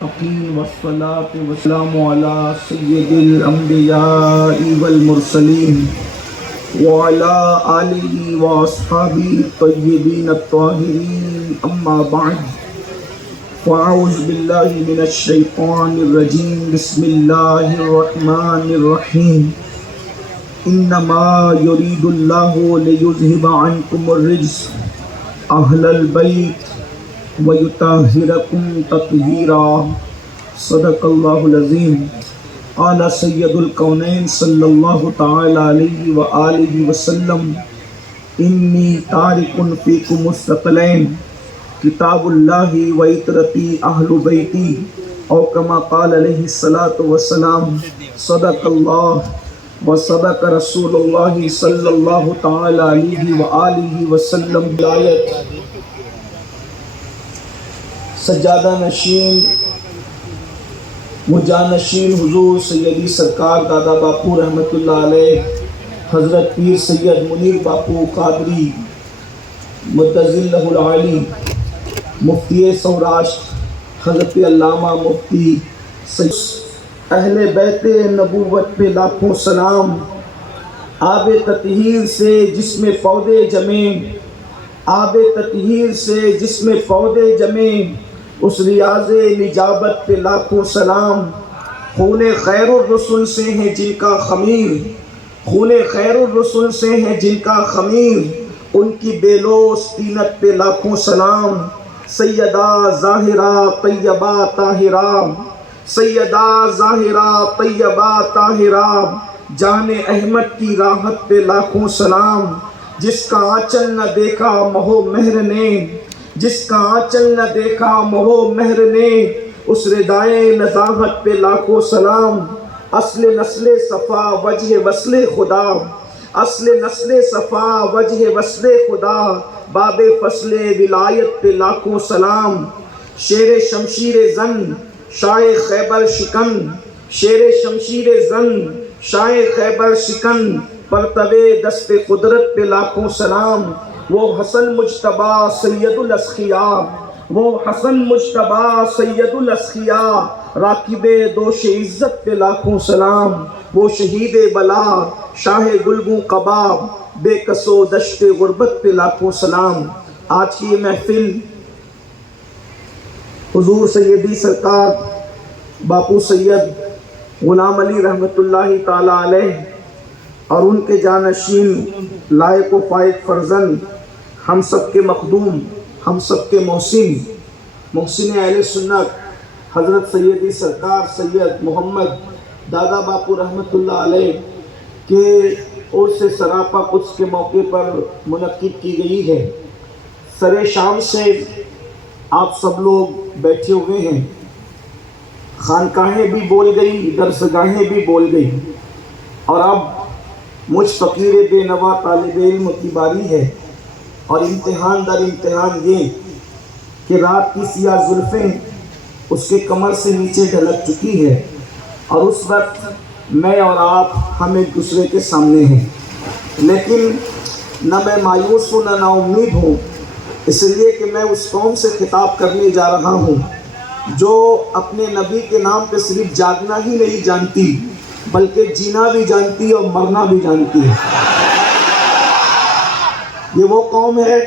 والصلاة والسلام على سيد الأنبياء والمرسلين وعلى آله وأصحابه الطيبين الطاهرين أما بعد فأعوذ بالله من الشيطان الرجيم بسم الله الرحمن الرحيم إنما يريد الله ليذهب عنكم الرجس أهل البيت وَيُطَهِّرَكُمْ تَطْهِيرًا صدق اللہ العظیم۔ قال سید الکونین صلی اللہ تعالی علیہ وآلہ وسلم انی تارک فیکم الثقلین کتاب اللہ وعطرتی اہل بیتی او کما قال علیہ الصلاۃ والسلام صدق اللہ وصدق رسول اللہ صلی اللہ تعالی علیہ وآلہ وسلم۔ آیت سجادہ نشین مجانشین حضور سیدی سرکار دادا باپو رحمت اللہ علیہ حضرت پیر سید منیر باپو قادری مدظلہ العالی مفتی سوراشٹر حضرت علامہ مفتی سید اہل بیت نبوت پہ لاکھوں سلام۔ آب تطہیر سے جس میں پودے جمیں، آب تطہیر سے جس میں پودے جمیں، اس ریاض نجابت پہ لاکھوں سلام۔ خون خیر الرسل سے ہے جن کا خمیر، خون خیر الرسل سے ہے جن کا خمیر، ان کی بے لوث طینت پہ لاکھوں سلام۔ سیدہ ظاہرہ طیبہ طاہرہ، سیدہ ظاہرہ طیبہ طاہرہ، جان احمد کی راحت پہ لاکھوں سلام۔ جس کا آنچل نہ دیکھا مہو مہر نے، جس کا آنچل نہ دیکھا مہو مہر نے، اس ردائے نزاہت پہ لاکھوں سلام۔ اصل نسل صفا وجہ وصل خدا، اصل نسل صفا وجہ وصل خدا، باب فصل ولایت پہ لاکھوں سلام۔ شیر شمشیر زن شاہ خیبر شکن، شیر شمشیر زن شاہ خیبر شکن، پرتو دست قدرت پہ لاکھوں سلام۔ وہ حسن مجتبیٰ سید الاسخیاء، وہ حسن مجتبیٰ سید الاسخیاء، راکب دوش عزت پہ لاکھوں سلام۔ وہ شہید بلا شاہ گلگوں قباب، بے کسو دشت غربت پہ لاکھوں سلام۔ آج کی یہ محفل حضور سیدی سرکار باپو سید غلام علی رحمت اللہ تعالی علیہ اور ان کے جانشین لائق و فائق فرزند، ہم سب کے مخدوم، ہم سب کے محسن اہل سنت حضرت سیدی سرکار سید محمد دادا باپو رحمت اللہ علیہ کے عرس سراپا قدس کے موقع پر منعقد کی گئی ہے۔ سر شام سے آپ سب لوگ بیٹھے ہوئے ہیں، خانقاہیں بھی بول گئی، درسگاہیں بھی بول گئی، اور اب مجھ فقیر بے نوا طالب علم کی باری ہے، اور امتحان در امتحان یہ کہ رات کی سیاہ زلفیں اس کے کمر سے نیچے ڈھلک چکی ہے، اور اس وقت میں اور آپ ہم ایک دوسرے کے سامنے ہیں، لیکن نہ میں مایوس ہوں نہ نا امید ہوں، اس لیے کہ میں اس قوم سے خطاب کرنے جا رہا ہوں جو اپنے نبی کے نام پہ صرف جاگنا ہی نہیں جانتی بلکہ جینا بھی جانتی اور مرنا بھی جانتی ہے۔ یہ وہ قوم ہے،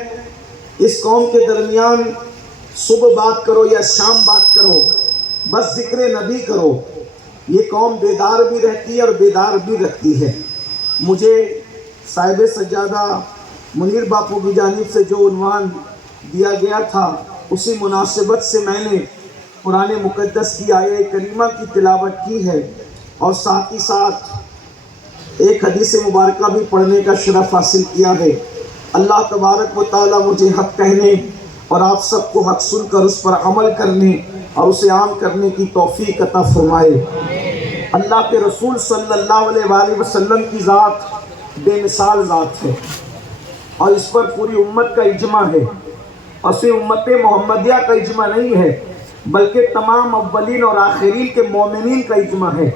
اس قوم کے درمیان صبح بات کرو یا شام بات کرو، بس ذکر نبی کرو، یہ قوم بیدار بھی رہتی ہے اور بیدار بھی رکھتی ہے۔ مجھے صاحب سجادہ منیر باپو کی جانب سے جو عنوان دیا گیا تھا، اسی مناسبت سے میں نے قرآن مقدس کی آیہ کریمہ کی تلاوت کی ہے، اور ساتھ ہی ساتھ ایک حدیث مبارکہ بھی پڑھنے کا شرف حاصل کیا ہے۔ اللہ تبارک و تعالیٰ مجھے حق کہنے اور آپ سب کو حق سن کر اس پر عمل کرنے اور اسے عام کرنے کی توفیق عطا فرمائے۔ اللہ کے رسول صلی اللہ علیہ وآلہ وسلم کی ذات بے مثال ذات ہے، اور اس پر پوری امت کا اجماع ہے، اور صرف امت محمدیہ کا اجماع نہیں ہے بلکہ تمام اولین اور آخرین کے مومنین کا اجماع ہے۔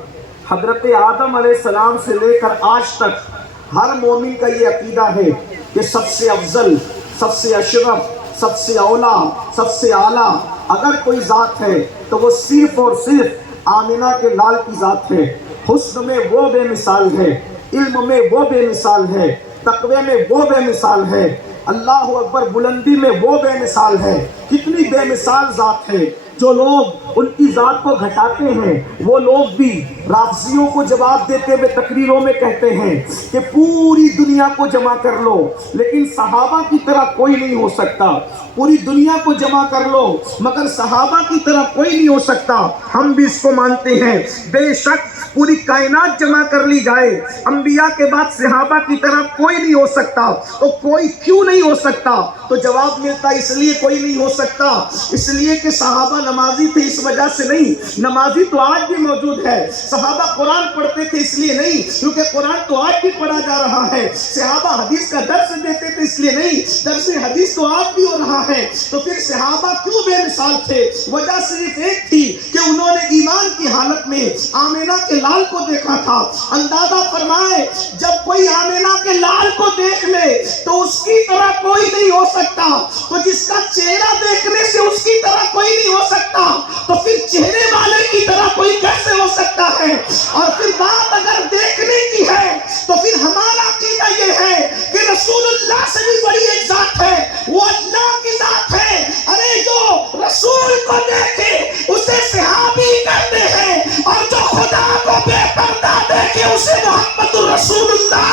حضرت آدم علیہ السلام سے لے کر آج تک ہر مومن کا یہ عقیدہ ہے کہ سب سے افضل، سب سے اشرف، سب سے اولا، سب سے اعلیٰ اگر کوئی ذات ہے تو وہ صرف اور صرف آمنہ کے لال کی ذات ہے. حسن میں وہ بے مثال ہے، علم میں وہ بے مثال ہے، تقوی میں وہ بے مثال ہے، اللہ اکبر بلندی میں وہ بے مثال ہے. کتنی بے مثال ذات ہے. جو لوگ ان کی ذات کو گھٹاتے ہیں وہ لوگ بھی رافضیوں کو جواب دیتے ہوئے تقریروں میں کہتے ہیں کہ پوری دنیا کو جمع کر لو لیکن صحابہ کی طرح کوئی نہیں ہو سکتا. پوری دنیا کو جمع کر لو مگر صحابہ کی طرح کوئی نہیں ہو سکتا. ہم بھی اس کو مانتے ہیں. بے شک پوری کائنات جمع کر لی جائے انبیاء کے بعد صحابہ کی طرح کوئی نہیں ہو سکتا. تو کوئی کیوں نہیں ہو سکتا؟ تو جواب ملتا اس لیے کوئی نہیں ہو سکتا اس لیے کہ صحابہ نمازی تھے اس وجہ سے نہیں. نمازی تو آج بھی موجود ہے. صحابہ قرآن پڑھتے تھے اس لیے نہیں کیونکہ قرآن تو آج بھی پڑھا جا رہا ہے. صحابہ حدیث کا درس دیتے تھے اس لیے نہیں، درس حدیث تو آج بھی ہو رہا ہے. تو پھر صحابہ کیوں بے مثال تھے؟ وجہ صرف ایک تھی کہ انہوں نے ایمان کی حالت میں آمینہ کے لال کو دیکھا تھا. اندازہ فرمائے جب کوئی آمینہ کے لال کو دیکھ لے تو اس کی طرح کوئی نہیں ہو سکتا. تو جس کا چہرہ دیکھنے سے اس کی طرح کوئی نہیں ہو سکتا تو پھر چہرے والے کی طرح کوئی کیسے ہو سکتا ہے؟ اور پھر بات اگر دیکھنے کی ہے تو پھر ہمارا عقیدہ یہ ہے کہ رسول اللہ سے بھی بڑی ایک ذات ہے، وہ اللہ کی ذات ہے. ارے جو رسول کو دیکھے اسے صحابی کہتے ہیں اور جو خدا کو بے پردہ دیکھے اسے محمد الرسول اللہ.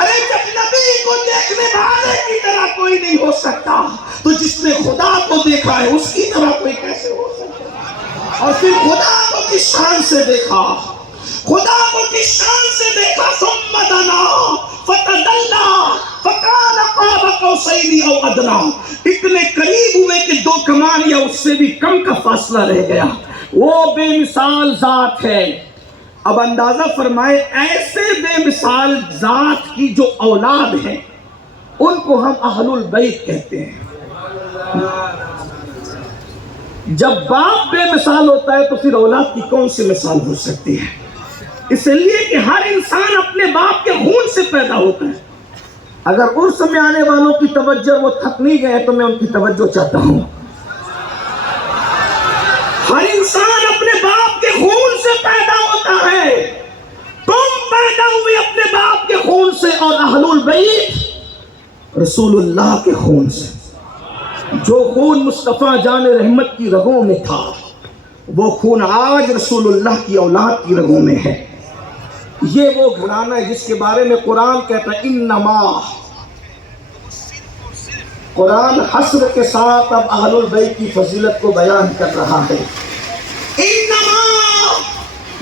ارے جب نبی کو دیکھنے والے کی طرح کوئی نہیں ہو سکتا تو جس نے خدا کو دیکھا ہے اس کی طرح کوئی کیسے ہو سکتا؟ اور پھر خدا کو کس شان سے دیکھا، خدا کو کس شان سے دیکھا. ثم دنا فتدلی فکان قاب قوسین او ادنی، اتنے قریب ہوئے کہ دو کمان یا اس سے بھی کم کا فاصلہ رہ گیا. وہ بے مثال ذات ہے. اب اندازہ فرمائے ایسے بے مثال ذات کی جو اولاد ہیں ان کو ہم اہل البیت کہتے ہیں. جب باپ بے مثال ہوتا ہے تو پھر اولاد کی کون سی مثال ہو سکتی ہے؟ اس لیے کہ ہر انسان اپنے باپ کے خون سے پیدا ہوتا ہے. اگر عرس میں آنے والوں کی توجہ وہ تھک نہیں گئے تو میں ان کی توجہ چاہتا ہوں. ہر انسان اپنے باپ کے خون سے پیدا ہوتا ہے. تم پیدا ہوئے اپنے باپ کے خون سے اور اہل البیت رسول اللہ کے خون سے. جو خون مصطفیٰ جان رحمت کی رگوں میں تھا وہ خون آج رسول اللہ کی اولاد کی رگوں میں ہے. یہ وہ گھرانہ ہے جس کے بارے میں قرآن کہتا ہے انما. قرآن حسر کے ساتھ اب اہل البیت کی فضیلت کو بیان کر رہا ہے. انما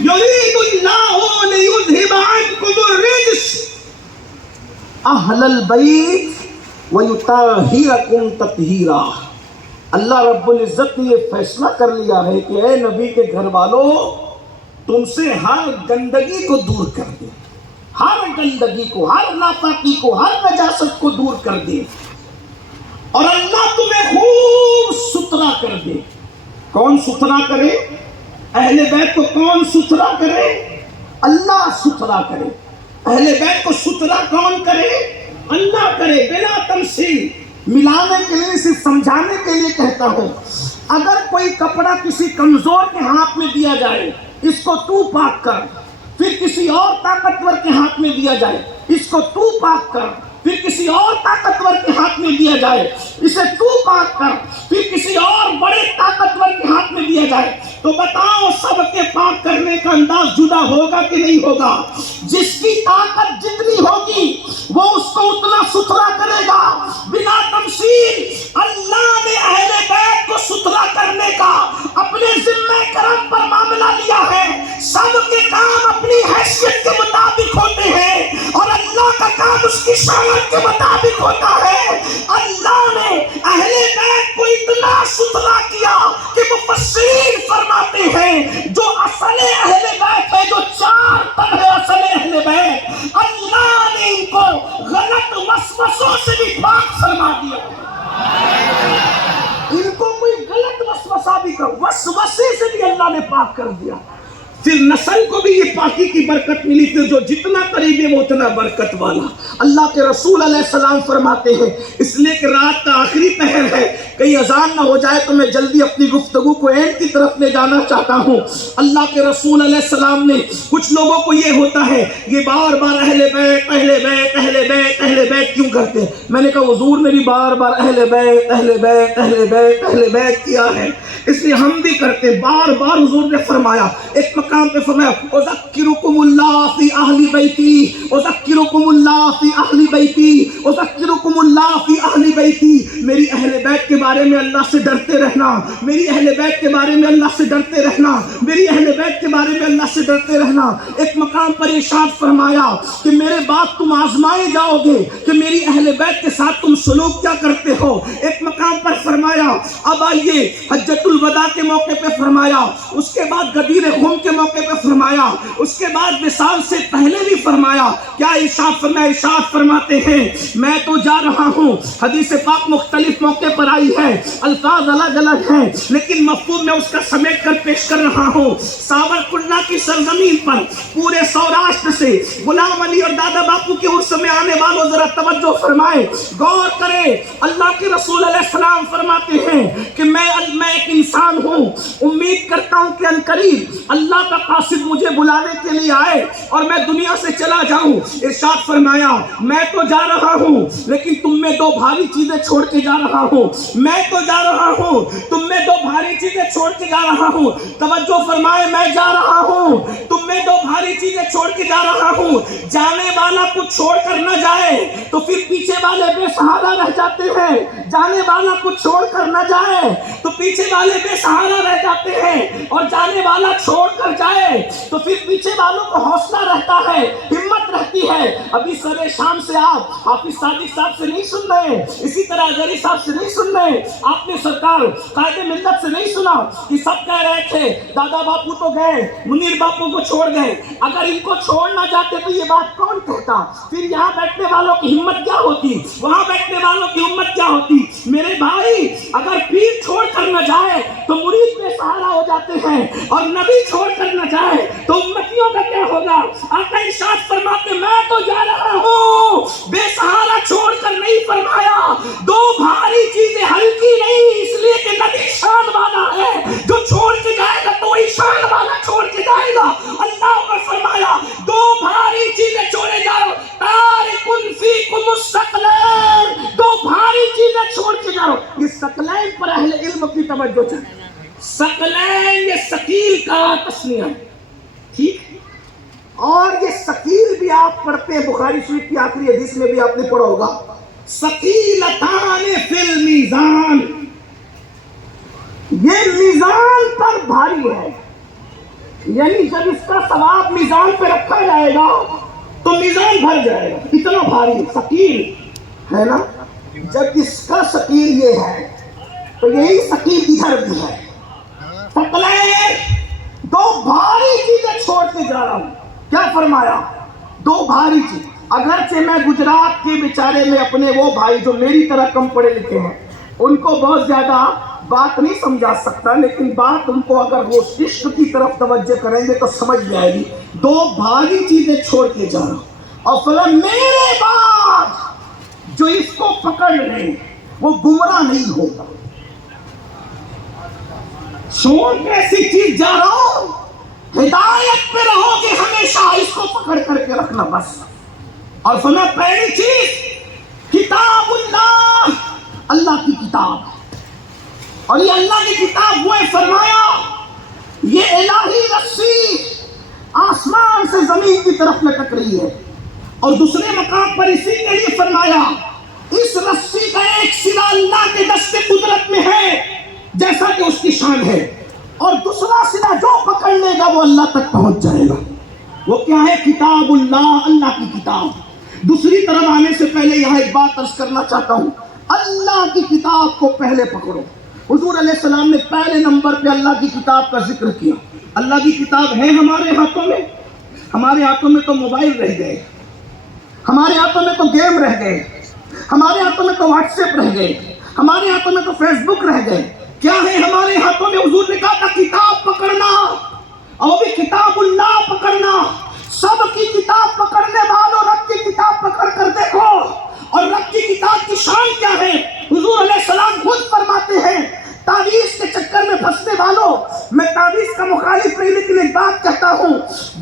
یرید اللہ لیذھب عنکم الرجس اہل البیت وَيُطَهِّرَكُمْ تَطْهِيرًا. اللہ رب العزت نے یہ فیصلہ کر لیا ہے کہ اے نبی کے گھر والوں تم سے ہر گندگی کو دور کر دے، ہر گندگی کو، ہر ناپاکی کو، ہر نجاست کو دور کر دے اور اللہ تمہیں خوب ستھرا کر دے. کون ستھرا کرے؟ اہل بیت کو کون ستھرا کرے؟ اللہ ستھرا کرے. اہل بیت کو ستھرا کون کرے؟ اللہ کرے. بلا تمثیل، ملانے کے لیے، صرف سمجھانے کے لیے کہتا ہوں. اگر کوئی کپڑا کسی کمزور کے ہاتھ میں دیا جائے اس کو تو پاک کر، پھر کسی اور طاقتور کے ہاتھ میں دیا جائے اس کو تو پاک کر، پھر کسی اور طاقتور کے ہاتھ میں دیا جائے اسے تو پاک کر، پھر کسی اور بڑے طاقتور کے ہاتھ میں دیا جائے تو بتاؤ سب کے پاک کرنے کا انداز جدا ہوگا کہ نہیں ہوگا؟ جس کی طاقت جتنی ہوگی وہ اس کو اتنا ستھرا کرے گا. بنا تمثیل اللہ نے اہل بیت کو ستھرا کرنے کا اپنے ذمہ کرم پر معاملہ لیا ہے. سب کے کام اپنی حیثیت کے مطابق ہوتے ہیں اور اللہ کا کام اس کی شان کے مطابق ہوتا ہے. اللہ نے اہل بیت کو اتنا ستھرا کیا کہ مفسرین فرماتے ہیں جو اصل اہل بیت ہے، جو 4 تن ہے اصل اہل بیت، اللہ نے ان کو غلط وسوسوں سے بھی پاک فرما دیا. ان کو کوئی غلط وسوسہ بھی وسوسے سے بھی اللہ نے پاک کر دیا. پھر نسل کو بھی یہ پاکی کی برکت ملی، پھر جو جتنا قریب ہے وہ اتنا برکت والا. اللہ کے رسول علیہ السلام فرماتے ہیں اس لیے کہ رات کا آخری پہر ہے، کہیں اذان نہ ہو جائے تو میں جلدی اپنی گفتگو کو اینڈ کی طرف لے جانا چاہتا ہوں۔ اللہ کے رسول علیہ السلام نے کچھ لوگوں کو یہ ہوتا ہے یہ بار بار اہل بیت اہل بیت اہل بیت اہل بیت کیوں کرتے ہیں؟ میں نے کہا حضور نے بھی بار بار اہل بیت اہل بیت اہل بیت اہل بیت کیا ہے، اس لیے ہم بھی کرتے ہیں۔ بار بار حضور نے فرمایا، ایک مقام پہ فرمایا اذکرکم اللہ فی اہل بیتی، اذکرکم اللہ فی اہل بیتی، اذکرکم اللہ فی اہل بیتی۔ میری اہل بیت کے بارے میں اللہ سے ڈرتے رہنا، میری اہل بیت کے بارے میں اللہ سے ڈرتے رہنا، میری اہل بیت کے بارے میں اللہ سے ڈرتے رہنا۔ ایک مقام پر ارشاد فرمایا کہ میرے بعد تم آزمائے جاؤ گے کہ میری اہل بیت کے ساتھ تم سلوک کیا کرتے ہو۔ ایک مقام پر فرمایا، اب آئیے حجۃ الوداع کے موقع پہ فرمایا، اس کے بعد غدیر خم کے موقع پہ فرمایا، اس کے بعد وصال سے پہلے بھی فرمایا۔ کیا ارشاد فرمایا؟ ارشاد فرماتے ہیں میں تو جا رہا ہوں، حدیث پاک مختلف موقع پر آئی ہے، الفاظ الگ الگ ہیں لیکن مفہوم میں اس کا سمیٹ کر پیش کر رہا ہوں۔ ساورکنڈا کی سرزمین پر پورے سوراشٹر سے غلام علی اور دادا باپو کے عرس میں آنے والوں ذرا توجہ فرمائے، غور کرے۔ اللہ کے رسول علیہ السلام فرماتے ہیں کہ میں ایک انسان ہوں، امید کرتا ہوں کہ عنقریب اللہ کا قاصد مجھے بلانے کے لیے آئے اور میں دنیا سے چلا جاؤں۔ ارشاد فرمایا میں تو جا رہا ہوں لیکن تم میں دو بھاری چیزیں چھوڑ کے جا رہا ہوں، میں تو جا رہا ہوں تم میں دو بھاری چیزیں چھوڑ کے جا رہا ہوں۔ توجہ فرمائے، میں جا رہا ہوں تم میں دو بھاری چیزیں چھوڑ کے جا رہا ہوں۔ جانے والا کچھ چھوڑ کر نہ جائے تو پھر پیچھے والے بے سہارا رہ جاتے ہیں، جانے والا کچھ چھوڑ کر نہ جائے تو پیچھے والے بے سہارا رہ جاتے ہیں، اور جانے والا چھوڑ کر جائے تو پھر پیچھے والوں کو حوصلہ رہتا ہے، ہمت رہتی ہے۔ ابھی سر شام سے آپ حافظ صادق صاحب سے نہیں سن رہے، اسی طرح اظہری صاحب سے نہیں سن رہے، آپ نے سرکار قائد ملت سے نہیں سنا کہ سب کہہ رہے تھے دادا باپو تو گئے، منیر باپو کو چھوڑ گئے، اگر ان کو چھوڑ نہ جاتے تو یہ بات کون کہتا؟ پھر یہاں بیٹھنے والوں کی ہمت کیا ہوتی، وہاں بیٹھنے والوں کی ہمت کیا ہوتی؟ میرے بھائی اگر پیر چھوڑ کر نہ جائے تو مرید بے سہارا ہو جاتے ہیں، اور نبی چھوڑ کر نہ جائے تو امتیوں کا کیا ہوگا؟ آقا ارشاد فرماتے میں تو جا رہا ہوں، بے سہارا چھوڑ کر نہیں فرمایا، دو بھاری چیزیں ہلکی نہیں، اس لیے کہ نبی شان والا ہے، جو چھوڑ کے جائے گا تو وہی شان والا چھوڑ کے جائے گا۔ اللہ نے فرمایا دو بھاری چیزیں چھوڑے جاؤ، تارکن فیکم الثقلین، دو بھاری چیزیں چھوڑ کے جاؤ۔ یہ ثقلین پر اہل علم کی توجہ چاہیے۔ ثقلین یہ ثقیل کا تسنیہ ہے، ٹھیک ہے، اور یہ ثقیل بھی آپ پڑھتے ہیں، بخاری شریف کی آخری حدیث میں بھی آپ نے پڑھا ہوگا، ثقیلتان فی المیزان، یہ میزان پر بھاری ہے، یعنی جب اس کا ثواب میزان پہ رکھا جائے گا تو میزان بھر جائے گا، اتنا بھاری ثقیل ہے نا۔ جب اس کا ثقیل یہ ہے تو یہی ثقیل ادھر بھی ہے۔ ثقلین دو بھاری چیزیں چھوڑ کے جا رہا ہوں، کیا فرمایا؟ دو بھاری چیز۔ اگرچہ میں گجرات کے بیچارے میں اپنے وہ بھائی جو میری طرح کم پڑھے لکھے ہیں ان کو بہت زیادہ بات نہیں سمجھا سکتا، لیکن بات ان کو اگر وہ عشق کی طرف توجہ کریں گے تو سمجھ جائے گی۔ دو بھاری چیزیں چھوڑ کے جا رہا ہوں، اور فلاں میرے بعد جو اس کو پکڑ لیں وہ گمراہ نہیں ہوگا۔ چھوڑ کے ایسی چیز جا رہا ہوں، ہدایت پہ رہو گے ہمیشہ، اس کو پکڑ کر کے رکھنا بس۔ اور سنا پہلی چیز کتاب اللہ، اللہ کی کتاب، اور یہ اللہ کی کتاب وہ فرمایا یہ الہی رسی آسمان سے زمین کی طرف لٹک رہی ہے، اور دوسرے مقام پر اسی کے لیے فرمایا اس رسی کا ایک سرا اللہ کے دست قدرت میں ہے جیسا کہ اس کی شان ہے، اور دوسرا سرا جو پکڑ لے گا وہ اللہ تک پہنچ جائے گا۔ وہ کیا ہے؟ کتاب اللہ، اللہ کی کتاب۔ دوسری طرف آنے سے پہلے یہاں ایک بات عرض کرنا چاہتا ہوں، اللہ کی کتاب کو پہلے پکڑو۔ حضور علیہ السلام نے پہلے نمبر پہ اللہ کی کتاب کا ذکر کیا۔ اللہ کی کتاب ہے ہمارے ہاتھوں میں، ہمارے ہاتھوں میں تو موبائل رہ گئے، ہمارے ہاتھوں میں تو گیم رہ گئے، ہمارے ہاتھوں میں تو واٹس ایپ رہ گئے، ہمارے ہاتھوں میں تو فیس بک رہ گئے۔ کیا ہے ہمارے ہاتھوں میں؟ حضور نے کہا تھا کتاب پکڑنا، اور بھی کتاب اللہ پکڑنا۔ سب کی کتاب پکڑنے والوں رب کی کتاب پکڑ کر دیکھو کیا ہے؟ حضور علیہ السلام خود فرماتے ہیں تعویذ کے چکر میں پھنسنے والوں، میں تعویذ کا مخالف نہیں لیکن ایک بات کہتا ہوں،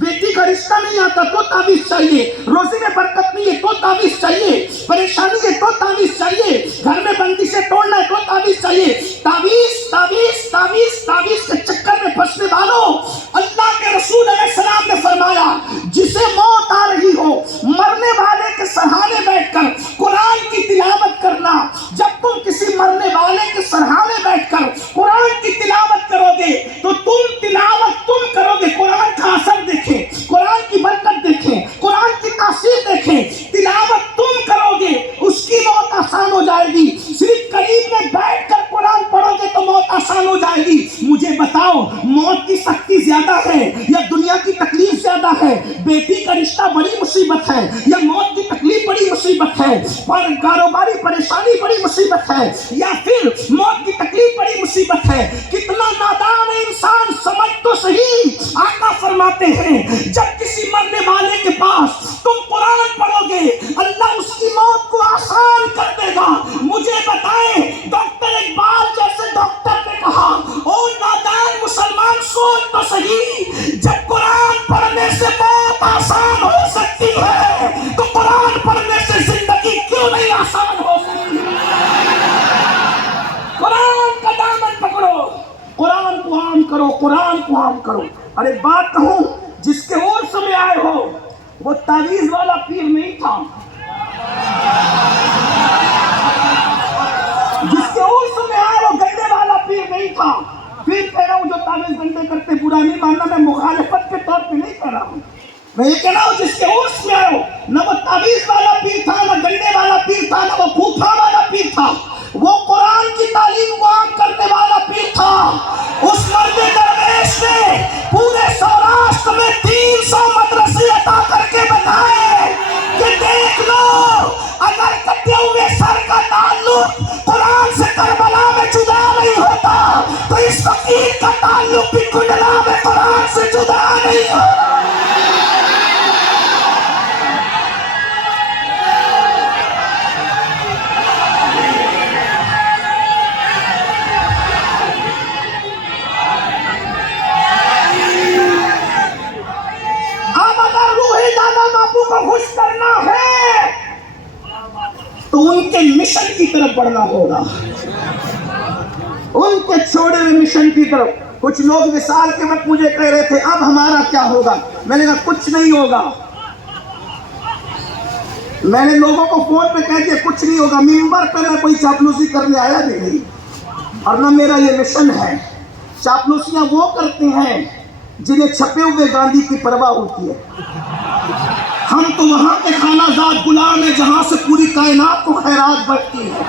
بیٹی کا رشتہ نہیں آتا تو تعویذ چاہیے، روزی میں برکت نہیں ہے تو تعویذ چاہیے، پریشانی ہے تو تعویذ چاہیے، گھر میں بندشیں توڑنا ہے تو تعویذ چاہیے۔ تعویذ تعویذ تعویذ تعویذ کے چکر میں پھنسنے والوں، اللہ کے رسول علیہ السلام نے فرمایا جسے موت آ رہی ہو، مرنے والے کے سرہانے بیٹھ کر قرآن کی تلاوت کرنا۔ جب تم کسی مرنے والے کے سرہانے بیٹھ کر قرآن کی تلاوت کرو گے تو تلاوت تم کرو گے، قرآن کا اثر دیکھیں، قرآن کی برکت دیکھیں، قرآن کی تاثیر دیکھیں، تلاوت تم کرو گے، اس کی موت آسان ہو جائے گی۔ صرف قریب میں بیٹھ کر قرآن پڑھو گے تو موت آسان ہو جائے گی۔ مجھے بتاؤ موت کی سختی زیادہ ہے یا دنیا کی تکلیف زیادہ ہے؟ بیٹی کا رشتہ بڑی مصیبت ہے یا موت کی تکلیف بڑی مصیبت ہے؟ اور کاروباری پریشانی بڑی مصیبت ہے یا پھر موت کی تکلیف بڑی مصیبت ہے؟ کتنا نادان ہے انسان، سمجھ تو صحیح۔ آقا فرماتے ہیں جب کسی مرنے والے کے پاس تم قرآن پڑھو گے اللہ اس کی موت کو آسان کر دے گا۔ مجھے بتائیں ڈاکٹر اقبال جیسے ڈاکٹر نے کہا او نادان مسلمان سوچ تو صحیح، جب قرآن پڑھنے سے موت آسان ہو سکتی ہے تو قرآن پڑھنے سے زندگی کیوں نہیں آسان ہو سکتی؟ قرآن کا دامن پکڑو، قرآن کو عام کرو، قرآن کو عام کرو۔ اور ایک بات کہوں، جس کے عرس میں آئے ہو وہ تعویذ والا پیر نہیں تھا، جس کے عرس میں آئے وہ گنڈے والا پیر نہیں تھا۔ پھر کہہ رہا ہوں جو تعویذ گنڈے کرتے برا نہیں ماننا، میں مخالفت کے طور پہ نہیں کہہ رہا ہوں، میں یہ کہہ رہا ہوں جس کے عرس میں آئے ہو، نہ وہ تعویذ والا پیر تھا، نہ گنڈے والا پیر تھا، نہ وہ پھوپھا والا پیر تھا، وہ قرآن کی تعلیم کو عام کرنے والا پیر تھا۔ اس مرد درویش نے پورے سوراشٹر میں 300 مدرسے عطا کر کے بتائے کہ دیکھ لو اگر کٹے ہوئے سر کا تعلق قرآن سے کربلا میں جدا نہیں ہوتا تو اس فقیر کا تعلق بھی کنڈلا میں قرآن سے جدا نہیں ہوتا۔ خوش کرنا ہے تو ان کے مشن کی طرف بڑھنا ہوگا، ان کے چھوڑے ہوئے مشن کی طرف۔ کچھ لوگ وصال کے وقت مجھے کہہ رہے تھے اب ہمارا کیا ہوگا؟ میں نے کہا کچھ نہیں ہوگا۔ میں نے لوگوں کو فون پہ کہہ دیا کچھ نہیں ہوگا، ممبر پہ میں کوئی چاپلوسی کرنے آیا بھی نہیں، اور نہ میرا یہ مشن ہے۔ چاپلوسیاں وہ کرتے ہیں جنہیں چھپے ہوئے گاندھی کی پرواہ ہوتی ہے۔ ہم تو وہاں کے خانہ زاد غلام ہیں جہاں سے پوری کائنات کو خیرات بڑھتی ہے۔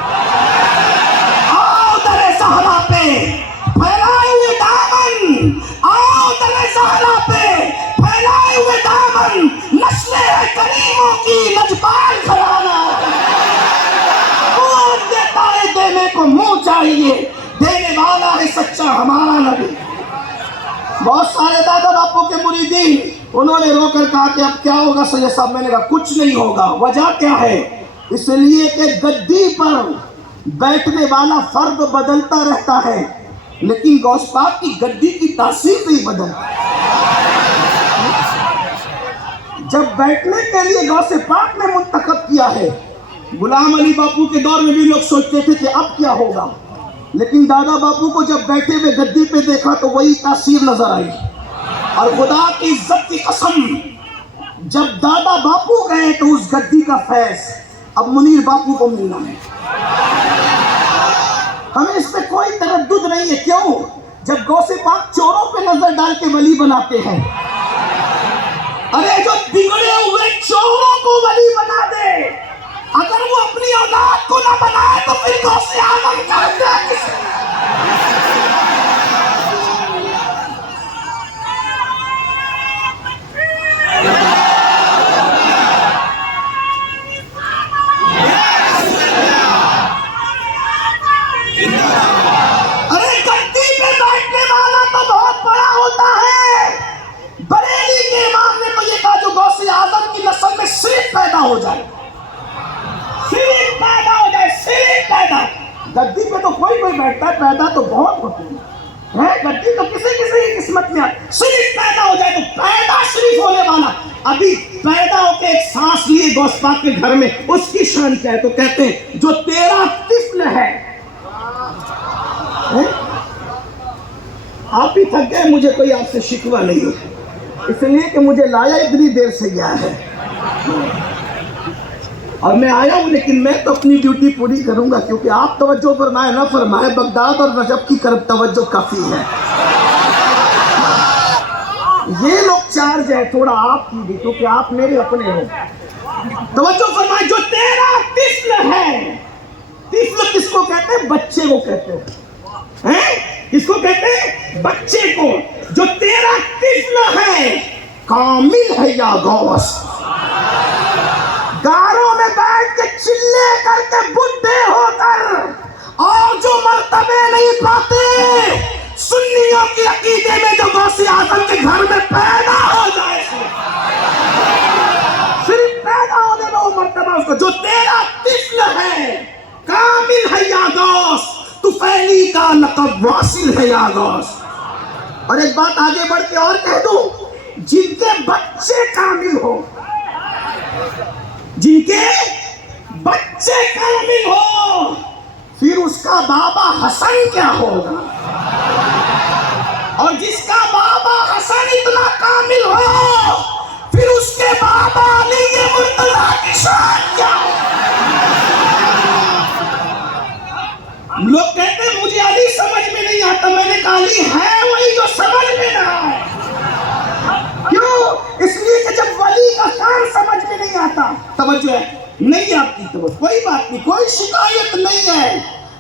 آؤ در صحرا پہ پھیلائے ہوئے دامن، آؤ در صحرا پہ پھیلائے ہوئے دامن، نسل کریموں کی لجپال گھرانہ، کون دیتا ہے دینے کو منہ چاہیے، دینے والا ہے سچا ہمارا نبی۔ بہت سارے دادا باپو کے مریدین انہوں نے رو کر کہا کہ اب کیا ہوگا سید صاحب؟ میں نے کہا کچھ نہیں ہوگا۔ وجہ کیا ہے؟ اس لیے کہ گدی پر بیٹھنے والا فرد بدلتا رہتا ہے لیکن غوث پاک کی گدی کی تاثیر نہیں بدلتی۔ جب بیٹھنے کے لیے غوث پاک نے منتخب کیا ہے، غلام علی باپو کے دور میں بھی لوگ سوچتے تھے کہ اب کیا ہوگا، لیکن دادا باپو کو جب بیٹھے ہوئے گدی پہ دیکھا تو وہی تاثیر نظر آئی۔ اور خدا کی عزت کی قسم جب دادا باپو گئے تو اس گدی کا فیض اب منیر باپو کو ملنا ہے۔ ہمیں اس پہ کوئی تردد نہیں ہے۔ کیوں؟ جب غوث پاک چوروں پہ نظر ڈال کے ولی بناتے ہیں، ارے جو بگڑے ہوئے چوروں کو ولی بنا دے، اگر وہ اپنی اولاد کو نہ بنائے تو پھر غوث اعظم کرتے ہیں کسی؟ ارے گدی پہ بیٹھنے والا تو بہت بڑا ہوتا ہے۔ بریلی کے امام نے تو یہ کہا جو غوث اعظم کی نسل میں صرف پیدا ہو جائے، صرف پیدا ہو جائے، صرف کوئی بیٹھتا ہے، پیدا تو بہت ہوتے ہیں، گڈی تو کسی کی قسمت میں شریف پیدا ہو جائے تو پیدا شریف ہونے والا ابھی پیدا ہو کے ایک سانس لیے غوث پاک کے گھر میں، اس کی شان کیا ہے؟ تو کہتے ہیں جو تیرا طفل ہے۔ آپ بھی تھک گئے، مجھے کوئی آپ سے شکوہ نہیں ہے، اس لیے کہ مجھے لایا اتنی دیر سے گیا ہے اور میں آیا ہوں، لیکن میں تو اپنی ڈیوٹی پوری کروں گا، کیونکہ آپ توجہ فرمائے نہ فرمائے، بغداد اور رجب کی طرف توجہ کافی ہے۔ یہ لوگ چارج ہے تھوڑا آپ کی بھی، کیونکہ آپ میرے اپنے ہو۔ توجہ فرمائے، جو تیرا طفل ہے، طفل کس کو کہتے ہیں؟ بچے کو کہتے ہیں۔ کس کو کہتے ہیں؟ بچے کو۔ جو تیرا طفل ہے کامل ہے یا غوث؟ گاروں میں بیٹھ کے چلے کر کے بڈھے ہو کر اور جو مرتبے نہیں پاتے، سنیوں کی عقیدے میں جو غوث اعظم کے گھر میں پیدا ہو جائے، صرف پیدا ہونے میں وہ مرتبہ اس کو۔ جو تیرا طفل ہے کامل ہے یا غوث؟ طفیلی کا لقب واصل ہے یا غوث؟ اور ایک بات آگے بڑھ کے اور کہہ دوں، جن کے بچے کامل ہو، جن کے بچے کامل ہو، پھر اس کا بابا حسن کیا ہوگا؟ اور جس کا بابا حسن اتنا کامل ہو، پھر اس کے بابا علی مرتضیٰ کی شان کیا ہوگا؟ لوگ کہتے ہیں مجھے علی سمجھ میں نہیں آتا، میں نے کہا علی ہے وہی جو سمجھ میں نہ آئے۔ کیوں؟ اس لیے کہ جب ولی کا کام سمجھ میں نہیں آتا، توجہ ہے نہیں آپ کی توجہ، کوئی بات نہیں، کوئی شکایت نہیں ہے،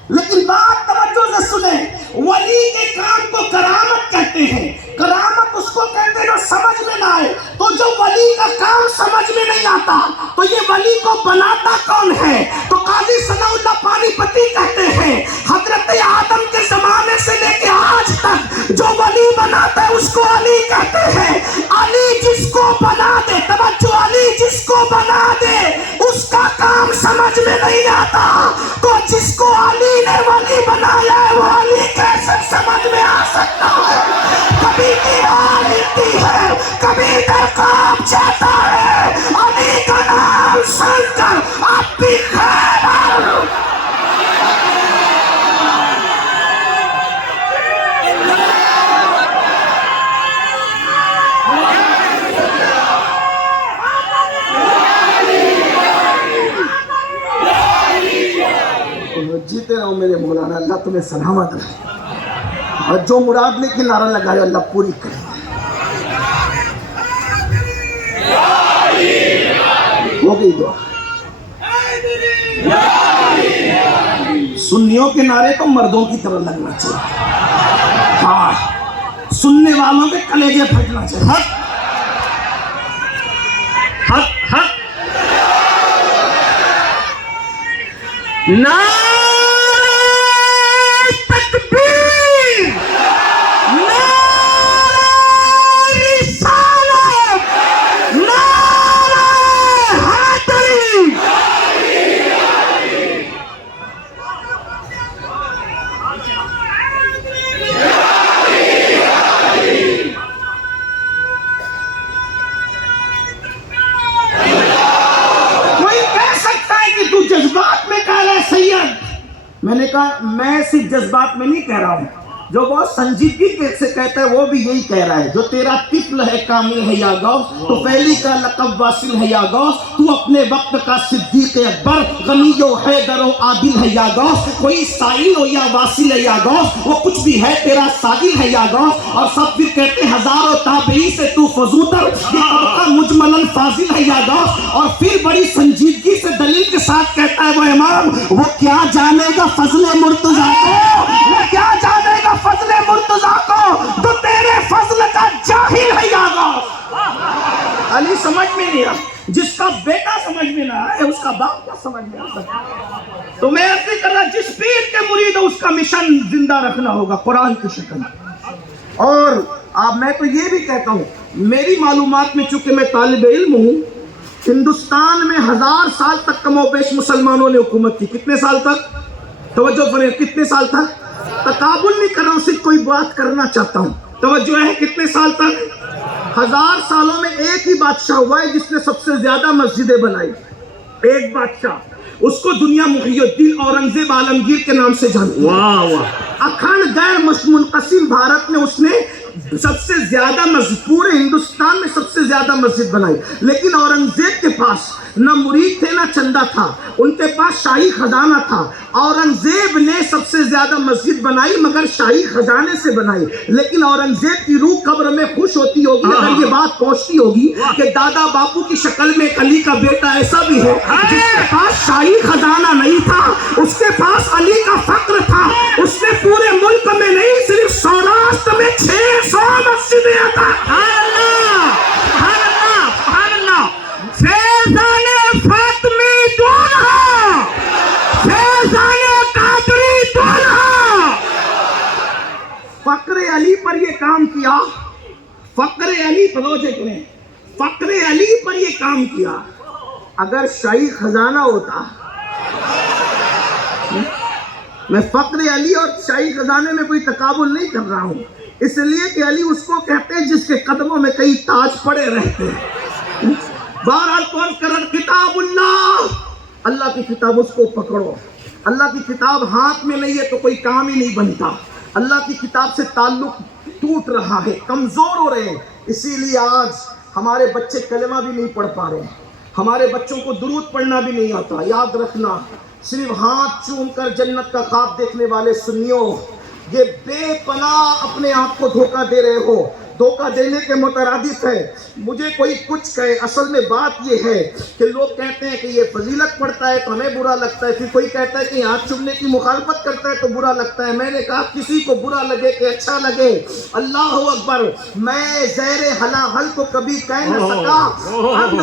لیکن بات توجہ سے سنیں، ولی کے کام کو کرامت کہتے ہیں۔ کرامت اس کو کہتے ہیں جو سمجھ میں نہ آئے۔ تو جو ولی کا کام سمجھ میں نہیں آتا تو یہ ولی کو بناتا کون ہے؟ تو قاضی ثناء اللہ پانی پتی کہتے ہیں حضرت آدم کے زمانے سے لے کے آج تک جو ولی بناتا ہے اس کو علی کہتے ہیں۔ علی جس کو بنا دے، توجہ، علی جس کو بنا دے اس کا کام سمجھ میں نہیں آتا، تو جس کو علی نے ولی بنایا ہے وہ علی کیسے سمجھ میں آ سکتا ہے؟ کبھی دیوار ہلتی ہے، کبھی درخاب جاتا ہے، علی کا نام سن کر اب بھی خیبر۔ جیتے رہو میرے مولانا، اللہ تمہیں سلامت رہے، اور جو مراد لے کے نعرہ لگائے اللہ پوری کرے۔ ہو گئی دعا۔ سنیوں کے نعرے تو مردوں کی طرح لگنا چاہیے، ہاں، سننے والوں کے کلیجے پھٹنا چاہیے۔ حق حق حق نعرہ تکبیر، نعرہ رسالت، نعرہ حیدری۔ کوئی کہہ سکتا ہے کہ تو جذبات میں کہہ رہا ہے سید، میں نے کہا میں صرف جذبات میں نہیں کہہ رہا ہوں، جو بہت سنجیدگی سے کہتا ہے وہ بھی یہی کہہ رہا ہے۔ جو تیرا طفل ہے کامل ہے یا غوث، تو پہلی کا لقب واصل ہے یا غوث، تو اپنے وقت کا صدیق اکبر، غنی و حیدر و عادل ہے یا غوث، کوئی سائل ہو یا واصل ہے یا غوث، وہ کچھ بھی ہے تیرا سائل ہے یا غوث۔ اور سب پھر کہتے ہیں ہزاروں تابعی سے تو فضوتر، یہ طبقہ مجملاً فاضل ہے یا غوث۔ اور پھر بڑی سنجیدگی سے دلیل کے ساتھ کہتا ہے وہ امام، وہ کیا جانے گا فضل مرتضیٰ کو، وہ کیا جانے گا فضل مرتضیٰ کو، تو تیرے فضل کا جاہل ہے یا غوث۔ علی سمجھ میں نہیں آیا، جس کا بیٹا سمجھ میں نہ آئے اس کا باپ کیا سمجھ میں آ سکتا؟ تو میں ایسے کر رہا جس پیر کے مرید ہو اس کا مشن زندہ رکھنا ہوگا قرآن کی شکل میں۔ اور اب میں تو یہ بھی کہتا ہوں، میری معلومات میں چونکہ میں طالب علم ہوں، ہندوستان میں 1000 سال تک کم و بیش مسلمانوں نے حکومت کی۔ کتنے سال تک؟ توجہ فرمائیں، کتنے سال تک؟ تقابل نہیں کر رہا ہوں، صرف کوئی بات کرنا چاہتا ہوں. توجہ ہے، کتنے سال تک؟ 1000 سالوں میں ایک ہی بادشاہ ہوا ہے جس نے سب سے زیادہ مسجدیں بنائی. ایک بادشاہ، اس کو دنیا محی الدین اورنگزیب عالمگیر کے نام سے جانتی ہے. اکھنڈ غیر منقسم بھارت میں اس نے سب سے زیادہ مسجد، پورے ہندوستان میں سب سے زیادہ مسجد بنائی. لیکن اورنگزیب کے پاس نہ مرید تھے نہ چندہ تھا، ان کے پاس شاہی خزانہ تھا. اورنگزیب نے سب سے زیادہ مسجد بنائی مگر شاہی خزانے سے بنائی. لیکن اورنگزیب کی روح قبر میں خوش ہوتی ہوگی اگر یہ بات پہنچتی ہوگی کہ دادا باپو کی شکل میں علی کا بیٹا ایسا بھی ہے جس کے پاس شاہی خزانہ نہیں تھا، اس کے پاس علی کا فقر تھا. اس نے پورے ملک میں نہیں، صرف سوراشٹر میں 600 مسجدیں عطا. فیضان فاطمی دولہا، فیضان قادری دولہا. فقر علی پر یہ کام کیا، فقر علی پروجے کریں، فقر علی پر یہ کام کیا. اگر شاہی خزانہ ہوتا، میں فقر علی اور شاہی خزانے میں کوئی تقابل نہیں کر رہا ہوں، اس لیے کہ علی اس کو کہتے ہیں جس کے قدموں میں کئی تاج پڑے رہتے ہیں. بہرحال کون کرن کتاب اللہ، اللہ کی کتاب اس کو پکڑو. اللہ کی کتاب ہاتھ میں نہیں ہے تو کوئی کام ہی نہیں بنتا. اللہ کی کتاب سے تعلق ٹوٹ رہا ہے، کمزور ہو رہے ہیں. اسی لیے آج ہمارے بچے کلمہ بھی نہیں پڑھ پا رہے ہیں، ہمارے بچوں کو درود پڑھنا بھی نہیں آتا. یاد رکھنا، صرف ہاتھ چوم کر جنت کا خواب دیکھنے والے سنیوں، یہ بے پناہ اپنے آپ کو دھوکہ دے رہے ہو. دھوکہ دینے کے مترادف ہے. مجھے کوئی کچھ کہے، اصل میں بات یہ ہے کہ لوگ کہتے ہیں کہ یہ فضیلت پڑھتا ہے تو ہمیں برا لگتا ہے، پھر کوئی کہتا ہے کہ ہاتھ چومنے کی مخالفت کرتا ہے تو برا لگتا ہے. میں نے کہا کسی کو برا لگے کہ اچھا لگے، اللہ اکبر، میں زیر حل کو کبھی کہہ نہ سکا. اب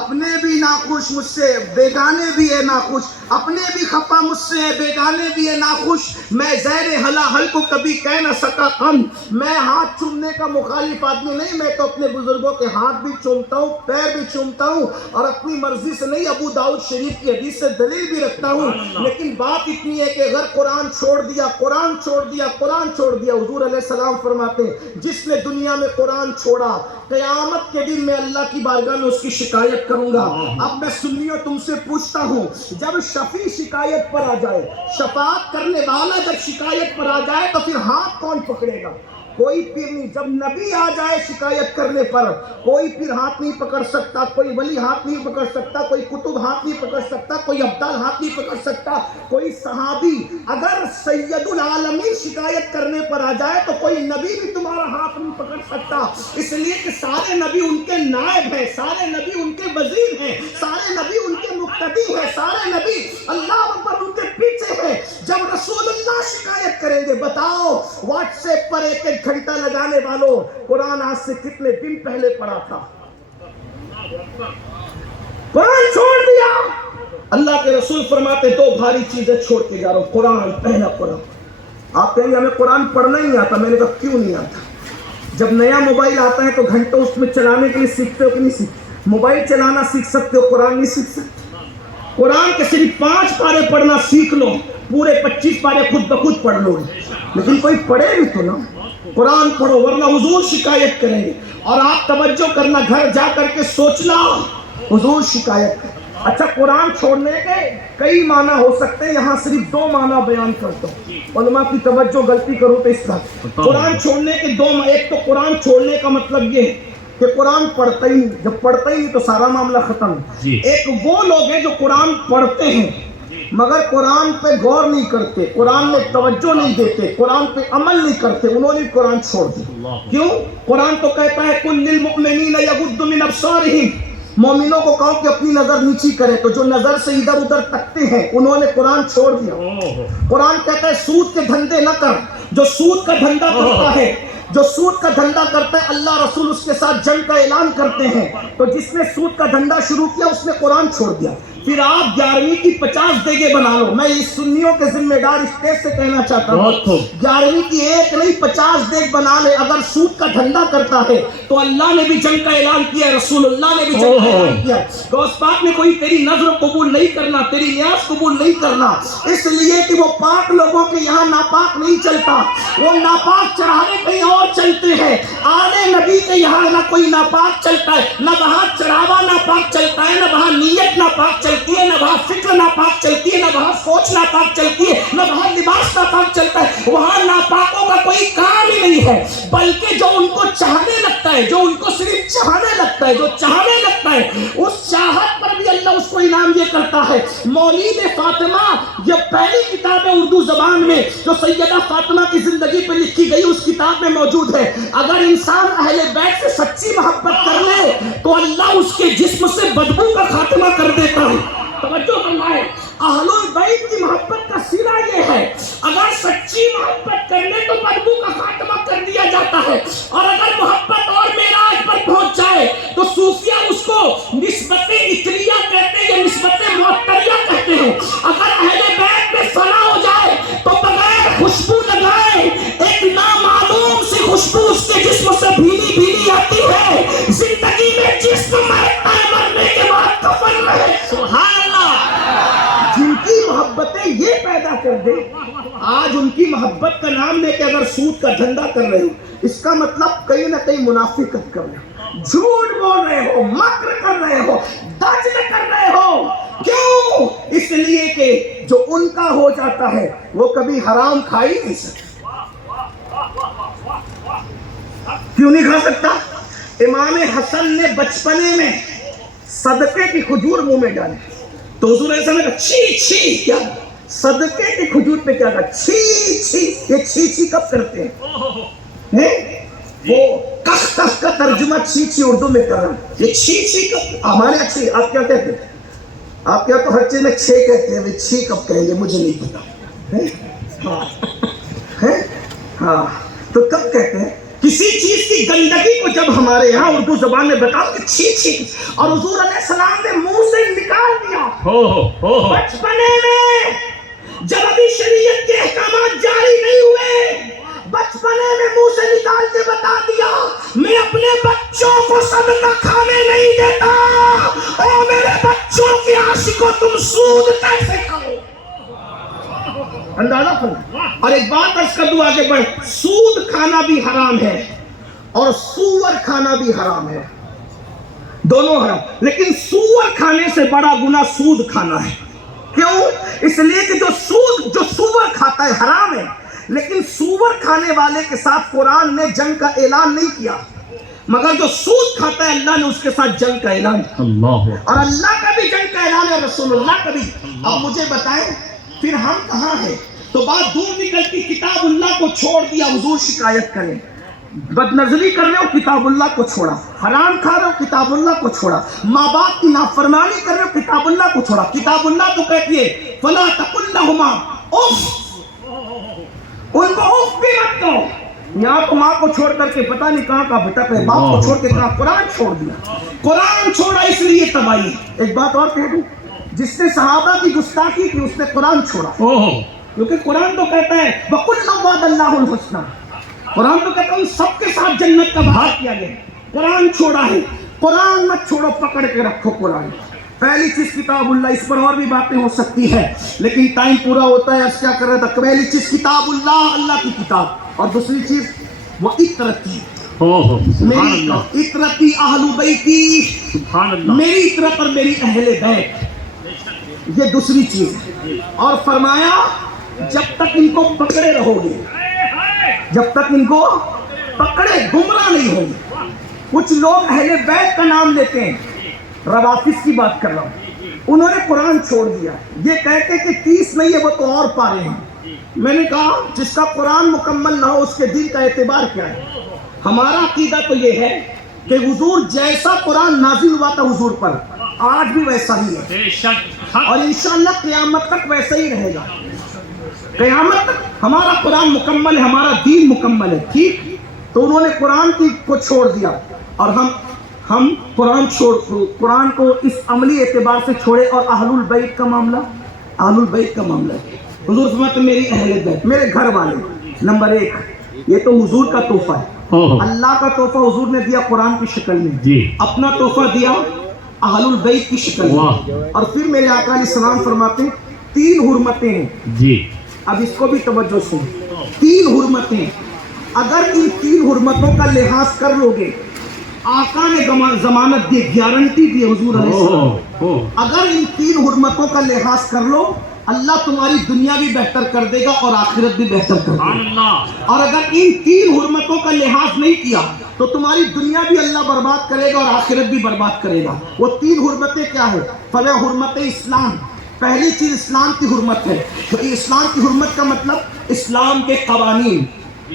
اپنے بھی ناخوش مجھ سے، بیگانے بھی ہے ناخوش، اپنے بھی خفا مجھ سے ہے، بیگانے بھی ہے ناخوش. میں زیر حل کو کبھی کہہ نہ سکا. میں ہاتھ چومنے کا مخالف آدمی نہیں، میں تو اپنے بزرگوں کے ہاتھ بھی چومتا ہوں، پیر بھی چومتا ہوں، اور اپنی مرضی سے نہیں، ابو داؤد شریف کی حدیث سے دلیل بھی رکھتا ہوں. لیکن بات اتنی ہے کہ اگر قرآن چھوڑ دیا، قرآن چھوڑ دیا، قرآن چھوڑ دیا، حضور علیہ السلام فرماتے ہیں جس نے دنیا میں قرآن چھوڑا، قیامت کے دن میں اللہ کی بارگاہ میں اس کی شکایت کروں گا. اب میں سنیوں تم سے پوچھتا ہوں، جب شفیع شکایت پر آ جائے، شفاعت کرنے والا جب شکایت پر آ جائے تو پھر ہاتھ کون پکڑے گا؟ کوئی پیر نہیں. جب نبی آ جائے شکایت کرنے پر، کوئی پیر ہاتھ نہیں پکڑ سکتا، کوئی ولی ہاتھ نہیں پکڑ سکتا، کوئی کتب ہاتھ نہیں پکڑ سکتا، کوئی ابدال ہاتھ نہیں پکڑ سکتا، کوئی صحابی. اگر سید العالمین شکایت کرنے پر آ جائے تو کوئی نبی بھی تمہارا ہاتھ نہیں پکڑ سکتا. اس لیے کہ سارے نبی ان کے نائب ہیں، سارے نبی ان کے وزیر ہیں، سارے نبی ان کے مقتدی ہیں، سارے نبی اللہ اکبر ان کے پیچھے ہیں. جب رسول اللہ شکایت کریں گے، بتاؤ واٹس ایپ پر ایک ایک گھنٹہ لگانے والوں، قرآن آج سے کتنے دن پہلے پڑھا تھا، قرآن چھوڑ دیا. اللہ کے رسول فرماتے 2 بھاری چیزیں چھوڑ کے جا رہا ہوں. قرآن، پہلا قرآن. آپ کہیں گے ہمیں قرآن پڑھنا ہی نہیں آتا. میں نے کہا کیوں نہیں آتا؟ جب نیا موبائل آتا ہے تو گھنٹوں اس میں چلانے کے لیے سیکھتے ہو کہ نہیں سیکھتے؟ موبائل چلانا سیکھ سکتے ہو، قرآن نہیں سیکھ سکتے. قرآن کے صرف 5 پارے پڑھنا سیکھ لو، پورے 25 پارے خود بخود پڑھ لو. لیکن کوئی پڑھے بھی تو نا. قرآن پڑھو ورنہ حضور شکایت کریں گے. اور آپ توجہ کرنا، گھر جا کر کے سوچنا، حضور شکایت کریں. اچھا، قرآن چھوڑنے کے کئی معنی ہو سکتے ہیں، یہاں صرف 2 معنی بیان کرتا ہوں. علماء کی توجہ، غلطی کرو تو اس کا قرآن چھوڑنے کے 2 معنی. ایک تو قرآن چھوڑنے کا مطلب یہ ہے کہ قرآن پڑھتا ہی نہیں. جب پڑھتا ہی نہیں تو سارا معاملہ ختم. ایک وہ لوگ ہیں جو قرآن پڑھتے ہیں مگر قرآن پہ غور نہیں کرتے، قرآن میں توجہ نہیں دیتے، قرآن پہ عمل نہیں کرتے، انہوں نے قرآن چھوڑ دیا. کیوں؟ قرآن تو کہتا ہے کل للمؤمنین یغضوا من ابصارہم، مومنوں کو کہو کہ اپنی نظر نیچی کریں. تو جو نظر سے ادھر ادھر تکتے ہیں انہوں نے قرآن چھوڑ دیا. قرآن کہتا ہے سود کے دھندے نہ کر. جو سود کا دھندا کرتا ہے، جو سود کا دھندا کرتا ہے، اللہ رسول اس کے ساتھ جنگ کا اعلان کرتے ہیں. تو جس نے سود کا دھندا شروع کیا اس نے قرآن چھوڑ دیا. پھر آپ 11ویں کی 50 دیگیں بنا لو. میں اس سنیوں کے ذمہ دار اسٹیج سے کہنا چاہتا ہوں 11ویں کی ایک نہیں 50 دیگ بنا لے. اگر سود کا دھندا کرتا ہے تو اللہ نے بھی جنگ کا اعلان کیا ہے, رسول اللہ نے بھی جنگ کا اعلان کیا ہے. غوث پاک نے کوئی تیری نظر قبول نہیں کرنا, تیری نیاز قبول نہیں کرنا, اس لیے کہ وہ پاک لوگوں کے یہاں ناپاک نہیں چلتا, وہ ناپاک چڑھانے کہیں اور چلتے ہیں. آلے نبی کے یہاں نہ کوئی ناپاک چلتا ہے, نہ وہاں چڑھاوا ناپاک چلتا ہے, نہ وہاں نیت ناپاک چلتی ہے, نہ وہاں فکر ناپاک چلتی ہے, نہ وہاں سوچ ناپاک چلتی ہے, نہ وہاں لباس ناپاک چلتا ہے. وہاں ناپاکوں کا کوئی کام ہی نہیں ہے, بلکہ جو ان کو چاہنے لگتا ہے, جو ان کو صرف چاہنے لگتا ہے, جو چاہنے لگتا ہے, اس چاہت پر بھی اللہ اس کو انعام یہ کرتا ہے. مولید فاطمہ یہ پہلی کتاب ہے اردو زبان میں جو سیدہ فاطمہ کی زندگی پہ لکھی گئی, اس کتاب میں موجود ہے. اگر انسان اہل بیت سے سچی محبت کر لے تو اللہ اس کے جسم سے بدبو کا خاتمہ کر دیتا ہے. توجہ فرمائے, اہل بیت کی محبت کا سیرا یہ ہے, اگر سچی محبت کر لے تو بدبو کا خاتمہ کر دیا جاتا ہے, اور اگر محبت اور معراج پر پہنچ جائے تو صوفیہ اس کو نسبت اطریہ کہتے ہیں یا نسبت معطریہ کہتے ہیں. اگر اہل بیت میں فنا ہو جائے تو بغیر خوشبو لگائے ایک نامعلوم سی خوشبو اس کے جسم سے بھیلی بھیلی آتی ہے. زندگی میں جسم مرتا ہے, مرنے کے بعد کفن میں. سبحان اللہ, جن کی محبتیں یہ پیدا کر دے, آج ان کی محبت کا نام لے کے اگر سود کا دھندا کر رہے ہو, اس کا مطلب کہیں نہ کہیں منافقت کر رہے ہو, جھوٹ بول رہے ہو, مکر کر رہے ہو, دجل کر رہے ہو. کیوں؟ اس لیے کہ جو ان کا ہو جاتا ہے وہ کبھی حرام کھا ہی نہیں سکتا. کیوں نہیں کھا سکتا؟ امام حسن نے بچپنے میں صدقے کی کھجور منہ میں ڈالی تو حضور علیہ السلام نے کہا چھی چھی. کیا صدقے کی کھجور پہ کیا کہا چھی چھی. یہ چھی چھی کب کرتے ہیں؟ وہ کخ کخ کا ترجمہ چھی چھی اردو میں کر رہا ہے. یہ چھی چھی کب, ہمارے اچھی آپ کیا کہتے ہیں؟ آپ کیا تو ہر چیز میں چھ کہتے ہیں, چھی کب کہیں گے مجھے نہیں پتا. ہاں تو کب کہتے ہیں کسی چیز کی گندگی کو؟ جب ہمارے یہاں اردو زبان میں بتاؤ کہ چھی چھی, اور حضور علیہ السلام نے منہ سے نکال دیا بچپنے میں, جب ابھی شریعت کے احکامات جاری نہیں ہوئے, بچپنے میں منہ سے نکال کے بتا دیا میں اپنے بچوں کو صدقہ کھانے نہیں دیتا. او میرے بچوں کے عاشقوں, تم سود کیسے کھاؤ؟ اندازہ کرو. اور ایک بات عرض کر دوں آگے بڑھ, سود کھانا بھی حرام ہے اور سور کھانا بھی حرام ہے, دونوں حرام. لیکن سور کھانے سے بڑا گناہ سود کھانا ہے. کیوں؟ اس لیے کہ جو سور کھاتا ہے حرام ہے, لیکن سور کھانے والے کے ساتھ قرآن نے جنگ کا اعلان نہیں کیا, مگر جو سود کھاتا ہے اللہ نے اس کے ساتھ جنگ کا اعلان کیا. اور اللہ کا بھی جنگ کا اعلان ہے, رسول اللہ کا بھی. اب مجھے بتائیں پھر ہم کہاں ہیں؟ تو بات دور نکلتی, کتاب اللہ کو چھوڑ دیا, حضور شکایت کریں. بد نظری کر رہے ہو, کتاب اللہ کو چھوڑا. حرام کھا رہے ہو, کتاب اللہ کو چھوڑا. ماں باپ کی نافرمانی کر رہے ہو, کتاب اللہ کو چھوڑا. کتاب اللہ تو کہتی ہے فلا تقل لهما اف, ان کو اف بھی مت کہو. یہاں تو ماں کو چھوڑ کر کے پتہ نہیں کہاں کا بھٹک رہے, باپ کو چھوڑ کے کہاں قرآن چھوڑ دیا. قرآن چھوڑا اس لیے تباہی. ایک بات اور کہہ دوں, جس نے صحابہ کی گستاخی کی اس نے قرآن چھوڑا, کیونکہ قرآن تو کہتا ہے وَقُلْ وَعَدَ اللَّهُ الْحُسْنَى, قرآن تو کہتا ہے ان سب کے ساتھ جنت کا وعدہ کیا گیا. قرآن چھوڑا ہے. قرآن مت چھوڑو, پکڑ کے رکھو قرآن. پہلی چیز کتاب اللہ, اس پر اور بھی باتیں ہو سکتی ہے لیکن ٹائم پورا ہوتا ہے. کیا کر رہا تھا؟ پہلی چیز کتاب اللہ, اللہ کی کتاب, اور دوسری چیز وہ اطرتی, میری اطرتی اہل بیتی, میری اطرت اور میری اہل بیت, یہ دوسری چیز ہے. اور فرمایا جب تک ان کو پکڑے رہو گے, جب تک ان کو پکڑے گمراہ نہیں ہوگے. کچھ لوگ اہل بیت کا نام لیتے ہیں, روافظ کی بات کر رہا ہوں, انہوں نے قرآن چھوڑ دیا یہ کہتے کہ 30 نہیں ہے وہ تو اور پارے ہیں. میں نے کہا جس کا قرآن مکمل نہ ہو اس کے دین کا اعتبار کیا ہے؟ ہمارا عقیدہ تو یہ ہے کہ حضور جیسا قرآن نازل ہوا تھا حضور پر, آج بھی ویسا ہی ہے, اور انشاءاللہ قیامت تک ویسا ہی رہے گا. قیامت تک ہمارا قرآن مکمل ہے, ہمارا دین مکمل ہے. ٹھیک, تو انہوں نے قرآن کو چھوڑ دیا, اور ہم قرآن کو اس عملی اعتبار سے چھوڑے اور اہل البیت کا معاملہ ہے. حضور فرماتے میری اہل بیت، میرے گھر والے نمبر 1. یہ تو حضور کا تحفہ ہے. اللہ کا تحفہ حضور نے دیا قرآن کی شکل میں، اپنا تحفہ دیا اہل البیت کی شکل میں. اور پھر میرے آقا علیہ السلام فرماتے 3 حرمتیں ہیں. اب اس کو بھی توجہ سے، 3 حرمتیں. اگر ان 3 حرمتوں کا لحاظ کر لو گے، آقا نے ضمانت دی، گارنٹی دی حضور علیہ السلام، اگر ان 3 حرمتوں کا لحاظ کر لو اللہ تمہاری دنیا بھی بہتر کر دے گا اور آخرت بھی بہتر کر دے گا. اور اگر ان 3 حرمتوں کا لحاظ نہیں کیا تو تمہاری دنیا بھی اللہ برباد کرے گا اور آخرت بھی برباد کرے گا. وہ 3 حرمتیں کیا ہے؟ فلا حرمت اسلام. پہلی چیز اسلام کی حرمت ہے. تو اسلام کی حرمت کا مطلب اسلام کے قوانین.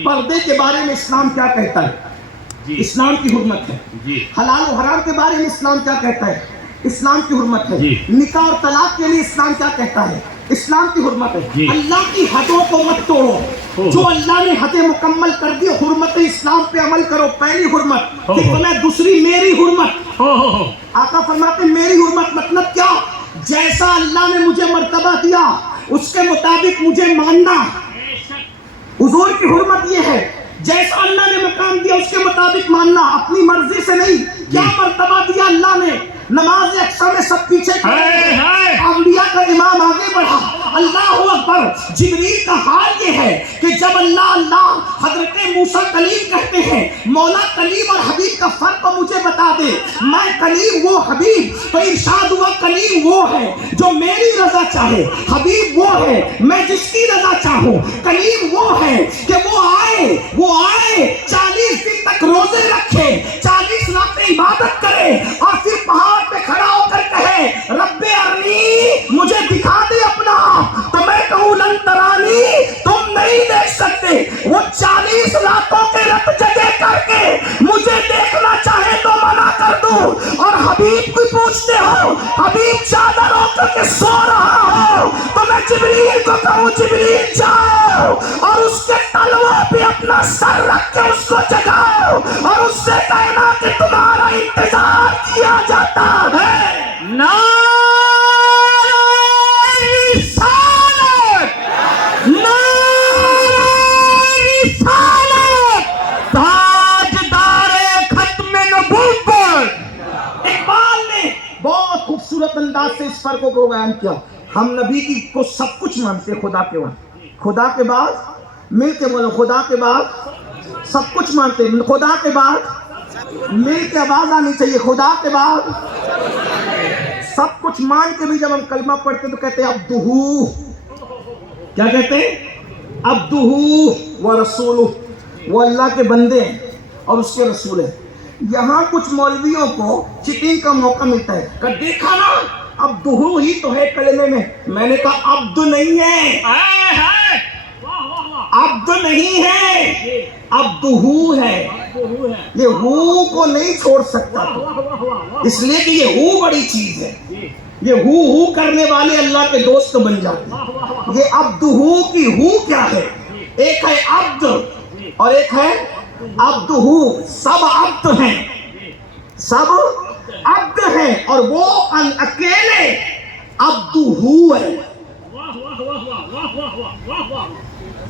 پردے کے بارے میں اسلام کیا کہتا ہے؟ اسلام کی حرمت ہے. حلال و حرام کے بارے میں اسلام کیا کہتا ہے؟ اسلام کی حرمت ہے. نکاح اور طلاق کے لیے اسلام کیا کہتا ہے؟ اسلام کی حرمت ہے. اللہ کی حدوں کو مت توڑو. جو اللہ نے حدیں مکمل کر دی، حرمت اسلام پہ عمل کرو. پہلی حرمت. دوسری میری حرمت. آقا فرماتے میری حرمت مطلب کیا؟ جیسا اللہ نے مجھے مرتبہ دیا اس کے مطابق مجھے ماننا. حضور کی حرمت یہ ہے جیسا اللہ نے مقام دیا اس کے مطابق ماننا، اپنی مرضی سے نہیں. کیا مرتبہ دیا اللہ نے؟ نماز اقصا میں سب پیچھے کھڑے، انبیاء کا امام آگے بڑھا. اللہ اکبر. جبریل کا حال یہ ہے کہ جب اللہ حضرت موسیٰ کلیم کہتے ہیں مولا کلیم اور حبیب کا فرق مجھے بتا دے، میں کلیم وہ حبیب، تو ارشاد ہوا کلیم وہ ہے جو میری رضا چاہے، حبیب وہ ہے میں جس کی رضا چاہوں. کلیم وہ ہے کہ وہ آئے 40 دن تک روزے رکھے، 40 راتیں عبادت کرے اور پھر پہاڑ پہ کھڑا ہو کر کہے رب ارنی، مجھے دکھا دے اپنا. تو میں کہوں لن ترانی، تم نہیں دیکھ سکتے. وہ 40 راتوں کے رت جگہ کر کے مجھے دیکھنا چاہے تو منع کر دوں. اور حبیب کو پوچھتے ہو، حبیب چادر ہو کر کے سو رہا ہو تو میں جبریل کو کہوں جبریل جاؤ اور اس کے تلووں پہ اپنا سر رکھ کے اس کو جگاؤ اور اس سے کہنا کہ تمہارا انتظار کیا جاتا ہے. بہت خوبصورت انداز سے اس فرق کو بیان کیا. ہم نبی کی کو سب کچھ مانتے، خدا کے بعد مل کے بولو، خدا کے بعد سب کچھ مانتے، خدا کے بعد مل کے آواز آنی چاہیے، خدا کے بعد سب کچھ مان کے بھی جب ہم کلمہ پڑھتے تو کہتے ہیں عبدہو. کیا کہتے ہیں؟ عبدہو و رسولہ. وہ اللہ کے بندے ہیں اور اس کے رسول ہیں. یہاں کچھ مولویوں کو چیٹنگ کا موقع ملتا ہے کہ دیکھا نا عبدہو ہی تو ہے کلمے میں. میں نے کہا عبد نہیں ہے، عبد نہیں ہے، عبدہو ہے. یہ ہو کو نہیں چھوڑ سکتا اس لیے کہ یہ ہو بڑی چیز ہے. یہ ہو کرنے والے اللہ کے دوست بن جاتے ہیں. یہ عبدہو کی ہو کیا ہے؟ ایک ہے عبد اور ایک ہے عبدہو. سب عبد ہیں، سب عبد ہیں اور وہ اکیلے عبدہو ہے.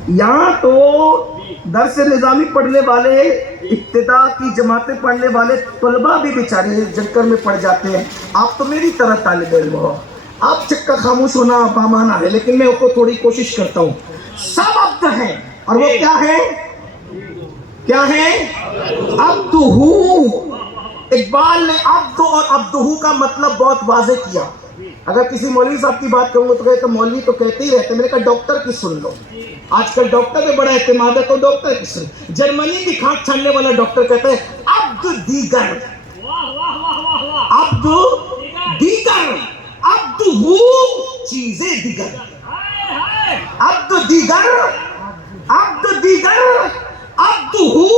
یہاں تو درس نظامی پڑھنے والے، ابتدا کی جماعتیں پڑھنے والے طلباء بھی بیچارے جنکر میں پڑ جاتے ہیں. آپ تو میری طرح طالب علم ہو، آپ چکا خاموش ہونا بامانہ ہے، لیکن میں کو تھوڑی کوشش کرتا ہوں. سب عبد ہیں اور وہ کیا ہے؟ کیا ہے؟ عبدہو. اقبال نے عبد اور عبدہو کا مطلب بہت واضح کیا. اگر کسی مولوی صاحب کی بات کروں تو کہتے کہ مولوی تو کہتے ہی رہتے. میں نے کہا ڈاکٹر کی سن لو، آج کل ڈاکٹر پہ بڑا اعتماد ہے تو ڈاکٹر کی سن. جرمنی کی کھانک چھاننے والا ڈاکٹر کہتا ہے عبد دیگر، عبد دیگر، عبدہو چیزیں دیگر. عبد دیگر، عبد دیگر، عبدہو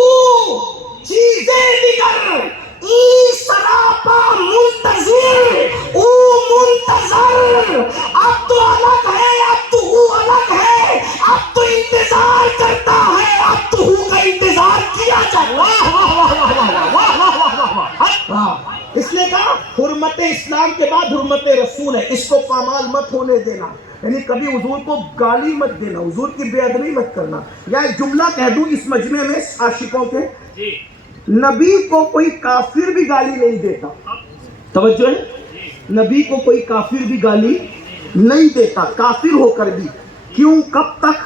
چیزیں دیگر. ای سراپا منتظر او منتظر. اب تو الگ ہے، اب تو ہو الگ ہے. اب تو انتظار کرتا ہے، اب تو ہو کا انتظار کیا جائے. واہ واہ واہ واہ واہ واہ واہ واہ واہ. اسلام کے بعد حرمت رسول ہے، اس کو پامال مت ہونے دینا، یعنی کبھی حضور کو گالی مت دینا، حضور کی بے ادبی مت کرنا۔ یا ایک جملہ کہہ دوں اس مجمع میں عاشقوں کے، نبی کو کوئی کافر بھی گالی نہیں دیتا، توجہ ہے، نبی کو کوئی کافر بھی گالی نہیں دیتا، کافر ہو کر بھی۔ کیوں؟ کب تک؟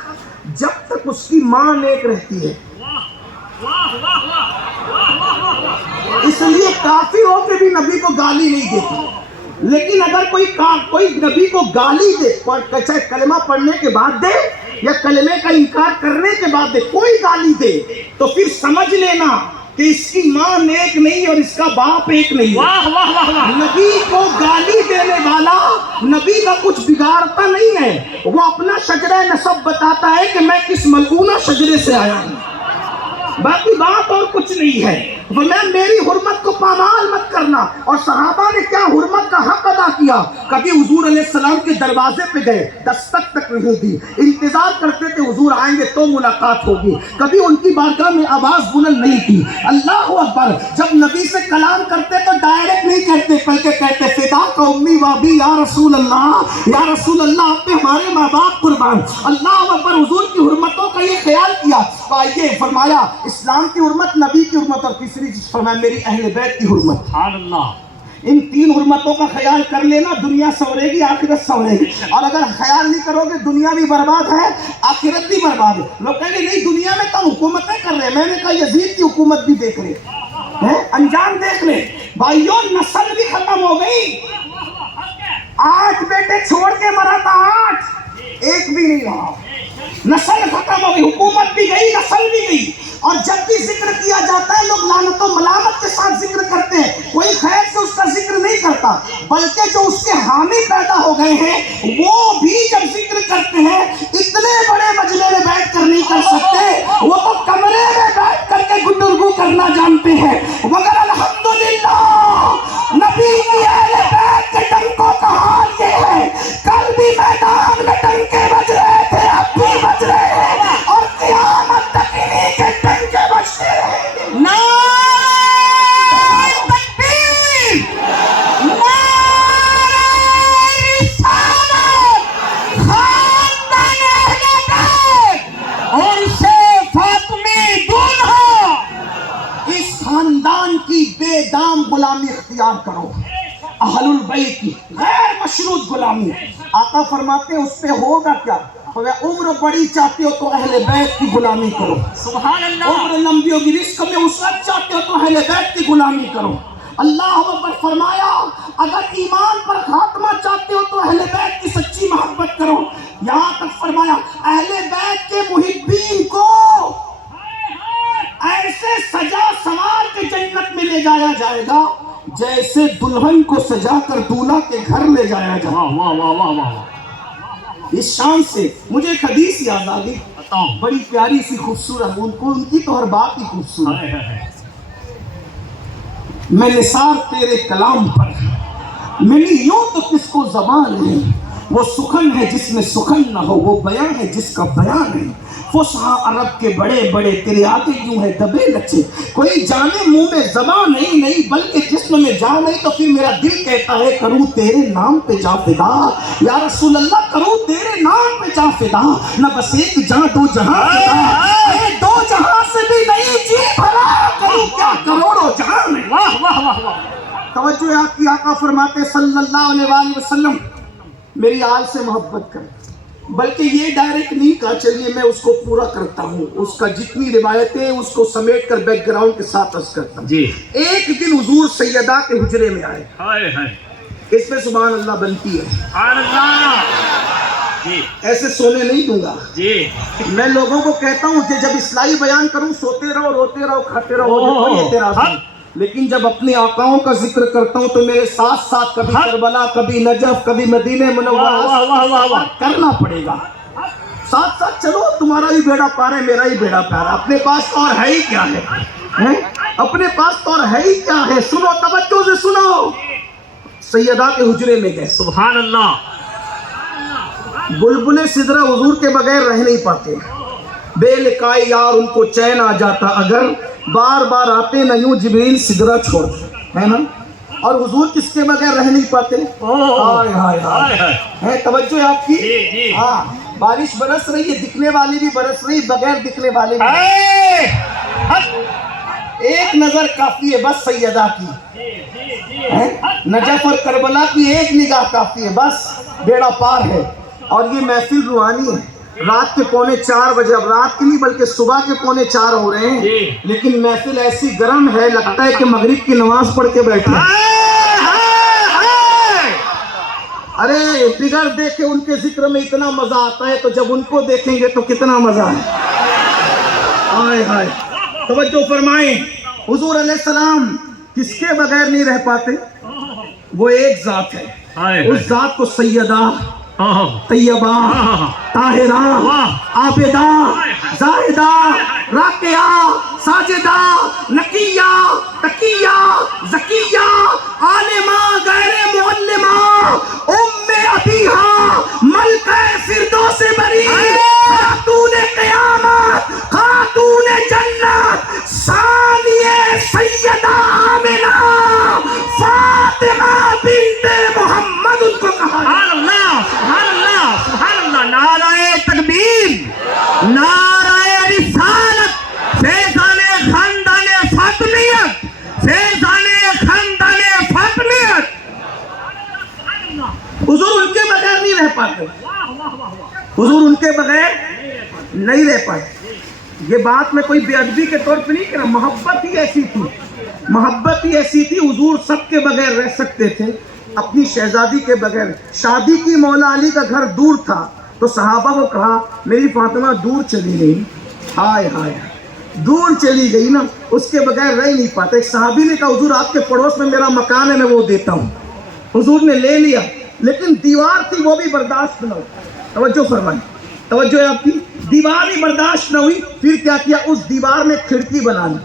جب تک اس کی ماں نیک رہتی ہے، اس لیے کافر ہو کے بھی نبی کو گالی نہیں دیتا۔ لیکن اگر کوئی نبی کو گالی دے، چاہے کلمہ پڑھنے کے بعد دے یا کلمے کا انکار کرنے کے بعد دے، کوئی گالی دے تو پھر سمجھ لینا کہ اس کی ماں نیک نہیں اور اس کا باپ ایک نہیں ہے۔ نبی کو گالی دینے والا نبی کا کچھ بگاڑتا نہیں ہے، وہ اپنا شجرہ نسب بتاتا ہے کہ میں کس ملعونہ شجرے سے آیا ہوں، باقی بات اور کچھ نہیں ہے۔ میری حرمت کو پامال مت کرنا۔ اور صحابہ نے کیا حرمت کا حق ادا کیا، کبھی حضور علیہ السلام کے دروازے پہ گئے، دستک تک نہیں دی، انتظار کرتے تھے حضور آئیں گے تو ملاقات ہوگی، کبھی ان کی بارگاہ میں آواز بلند نہیں کی۔ اللہ اکبر، جب نبی سے کلام کرتے تو ڈائریکٹ نہیں کہتے بلکہ کہتے فدا کا امی وابی یا رسول اللہ، یا رسول اللہ آپ پہ ہمارے ماں باپ قربان۔ اللہ اکبر، حضور کی حرمتوں کا یہ خیال کیا۔ آئیے فرمایا اسلام کی حرمت، نبی کی حرمت، اور تیسری چیز فرمایا میری اہل بیت کی حرمت۔ سبحان اللہ۔ ان تین حرمتوں کا خیال کر لینا، دنیا سنورے گی، آخرت سنورے گی۔ اور اگر خیال نہیں کرو گے دنیا بھی برباد ہے، آخرت بھی برباد ہے۔ لوگ کہیں گے نہیں دنیا میں تو حکومتیں کر رہے ہیں، میں نے کہا یزید کی حکومت بھی دیکھ لے، انجام دیکھ لے۔ بھائیوں نسل بھی ختم ہو گئی، 8 بیٹے چھوڑ کے مرا تھا، 8 ایک بھی نہیں رہا، نسل ختم ہو گئی، حکومت بھی گئی، نسل بھی گئی۔ اور جب بھی ذکر کیا جاتا ہے لوگ لعنت و ملامت کے ساتھ ذکر کرتے ہیں، کوئی خیر سے اس کا ذکر نہیں کرتا، بلکہ جو اس کے حامی پیدا ہو گئے ہیں وہ بھی جب ذکر کرتے ہیں اتنے بڑے مجلے میں بیٹھ کر نہیں کر سکتے، وہ تو کمرے میں بیٹھ کر کے گفتگو کرنا جانتے ہیں۔ مگر الحمدللہ نبی کی اہل بیت کے ڈنکوں کا حال یہ ہے، کل بھی میدان میں ڈنکے بج رہے تھے، اب بھی بج رہے ہیں، اور قیامت تک انہیں کے ڈنکے بجتے رہیں گے۔ نعرہ تکبیر، نعرہ رسالت، خاندان اہل بیت اور سے فاطمی دولہا، اس خاندان کی بے دام غلامی اختیار کرو، اہل البیت کی غیر مشروط غلامی۔ آقا فرماتے ہیں اس پہ ہوگا کیا؟ عمر بڑی چاہتے ہو تو اہل بیت کی غلامی کرو، سبحان اللہ، عمر لمبی ہوگی، رزق میں وسعت چاہتے ہو تو اہل بیت کی غلامی کرو۔ اللہ اکبر، فرمایا اگر ایمان پر خاتمہ چاہتے ہو تو اہل بیت کی سچی محبت کرو۔ یہاں تک فرمایا اہل بیت کے محبین کو ایسے سجا سوار کے جنت میں لے جایا جائے گا جیسے دلہن کو سجا کر دولہا کے گھر لے جایا جائے۔ واہ واہ واہ واہ واہ۔ اس شان سے مجھے ایک حدیث یاد آ گئی، بڑی پیاری سی خوبصورت، ان کی تو ہر بات ہی خوبصورت ہے۔ میں نثار تیرے کلام پر ملی یوں تو کس کو زبان ہے، وہ سخن ہے جس میں سخن نہ ہو، وہ بیان ہے جس کا بیان ہے۔ فصحا عرب کے بڑے بڑے تیرے آگے یوں ہے دبے لچے، کوئی جانے منہ میں زبان نہیں بلکہ جسم میں جان نہیں، تو پھر میرا دل کہتا ہے کروں تیرے نام پہ جا فدا، یا رسول اللہ کروں تیرے نام پہ جا فدا، نہ بس ایک جہاں دو جہاں فدا، اے دو جہاں سے بھی نہیں جی بھرا، کروں کیا کروڑوں جہاں میں۔ واہ واہ واہ واہ۔ توجہ ہے آپ کی، آقا فرماتے صلی اللہ علیہ وآلہ وسلم میری آل سے محبت کریں، بلکہ یہ ڈائریکٹ نہیں کہا چلیے میں اس کو پورا کرتا ہوں، اس کا جتنی روایتیں اس کو سمیٹ کر بیک گراؤنڈ کے ساتھ عرض کرتا ہوں۔ جی ایک دن حضور سیدہ کے حجرے میں آئے، اس میں سبحان اللہ بنتی ہے، سبحان اللہ، جی ایسے سونے نہیں دوں گا جی۔ میں لوگوں کو کہتا ہوں کہ جب اصلاحی بیان کروں سوتے رہو، روتے رہو، کھاتے رہو، یہ اعتراض نہیں، لیکن جب اپنے آقاؤں کا ذکر کرتا ہوں تو میرے ساتھ ساتھ کبھی کربلا، کبھی نجف، کبھی مدینہ منورہ کرنا پڑے گا، ساتھ ساتھ چلو، تمہارا ہی بیڑا پار ہے، میرا ہی بیڑا پار ہے، اپنے پاس اور ہے ہی کیا ہے، اپنے پاس اور ہے ہی کیا ہے۔ سنو، توجہ سے سنو، سیدہ کے حجرے میں گئے، سبحان اللہ، بلبلے سدرہ حضور کے بغیر رہ نہیں پاتے، بے لقائے یار ان کو چین آ جاتا، اگر بار بار آتے نہ یوں جبریل سدرہ چھوڑ، ہے نا، اور حضور کس کے بغیر رہ نہیں پاتے؟ ہائے ہائے ہائے، ہے توجہ ہے آپ کی؟ ہاں، بارش برس رہی ہے، دکھنے والی بھی برس رہی، بغیر دکھنے والی بھی۔ ایک نظر کافی ہے بس سیدہ کی، نجف اور کربلا کی ایک نگاہ کافی ہے، بس بیڑا پار ہے۔ اور یہ محفل روحانی ہے، رات کے 3:45 بجے، اب رات کی نہیں بلکہ صبح کے 3:45 ہو رہے ہیں، لیکن محفل ایسی گرم ہے لگتا ہے کہ مغرب کی نماز پڑھ کے بیٹھے۔ ارے بغیر دیکھے ان کے ذکر میں اتنا مزہ آتا ہے، تو جب ان کو دیکھیں گے تو کتنا مزہ ہے۔ ہائے ہائے، توجہ فرمائیں، حضور علیہ السلام کس کے بغیر نہیں رہ پاتے؟ وہ ایک ذات ہے، اس ذات کو سیدہ، طیبہ، طاہرہ، عابدہ، زاہدہ، راکعہ، ساجدہ، نقیہ، تقیہ، زکیہ، عالمہ غیر معلمہ، ام ابیہا، ملکہ فردوس بری، خاتون قیامت، خاتون جنت، ثانیہ سیدہ آمنہ، فاطمہ بنت محمد ان کو کہا۔ سبحان اللہ، سبحان اللہ، نعرہ تکبیر، نعرہ رسالت، فیضان خاندان فاطمیت، فیضان خاندان فاطمیت۔ حضور ان کے بغیر نہیں رہ پاتے، حضور ان کے بغیر نہیں رہ پاتے۔ یہ بات میں کوئی بے ادبی کے طور پہ نہیں کہہ رہا، محبت ہی ایسی تھی، محبت ہی ایسی تھی، حضور سب کے بغیر رہ سکتے تھے، اپنی شہزادی کے بغیر۔ شادی کی مولا علی کا گھر دور تھا تو صحابہ کو کہا میری فاطمہ دور چلی گئی، ہائے ہائے دور چلی گئی نا، اس کے بغیر رہ نہیں پاتے۔ ایک صحابی نے کہا حضور آپ کے پڑوس میں میرا مکان ہے، میں وہ دیتا ہوں۔ حضور نے لے لیا، لیکن دیوار تھی وہ بھی برداشت نہ ہوئی۔ توجہ فرمائیں، توجہ ہے آپ کی، دیوار بھی برداشت نہ ہوئی، پھر کیا کیا، اس دیوار میں کھڑکی بنا لی،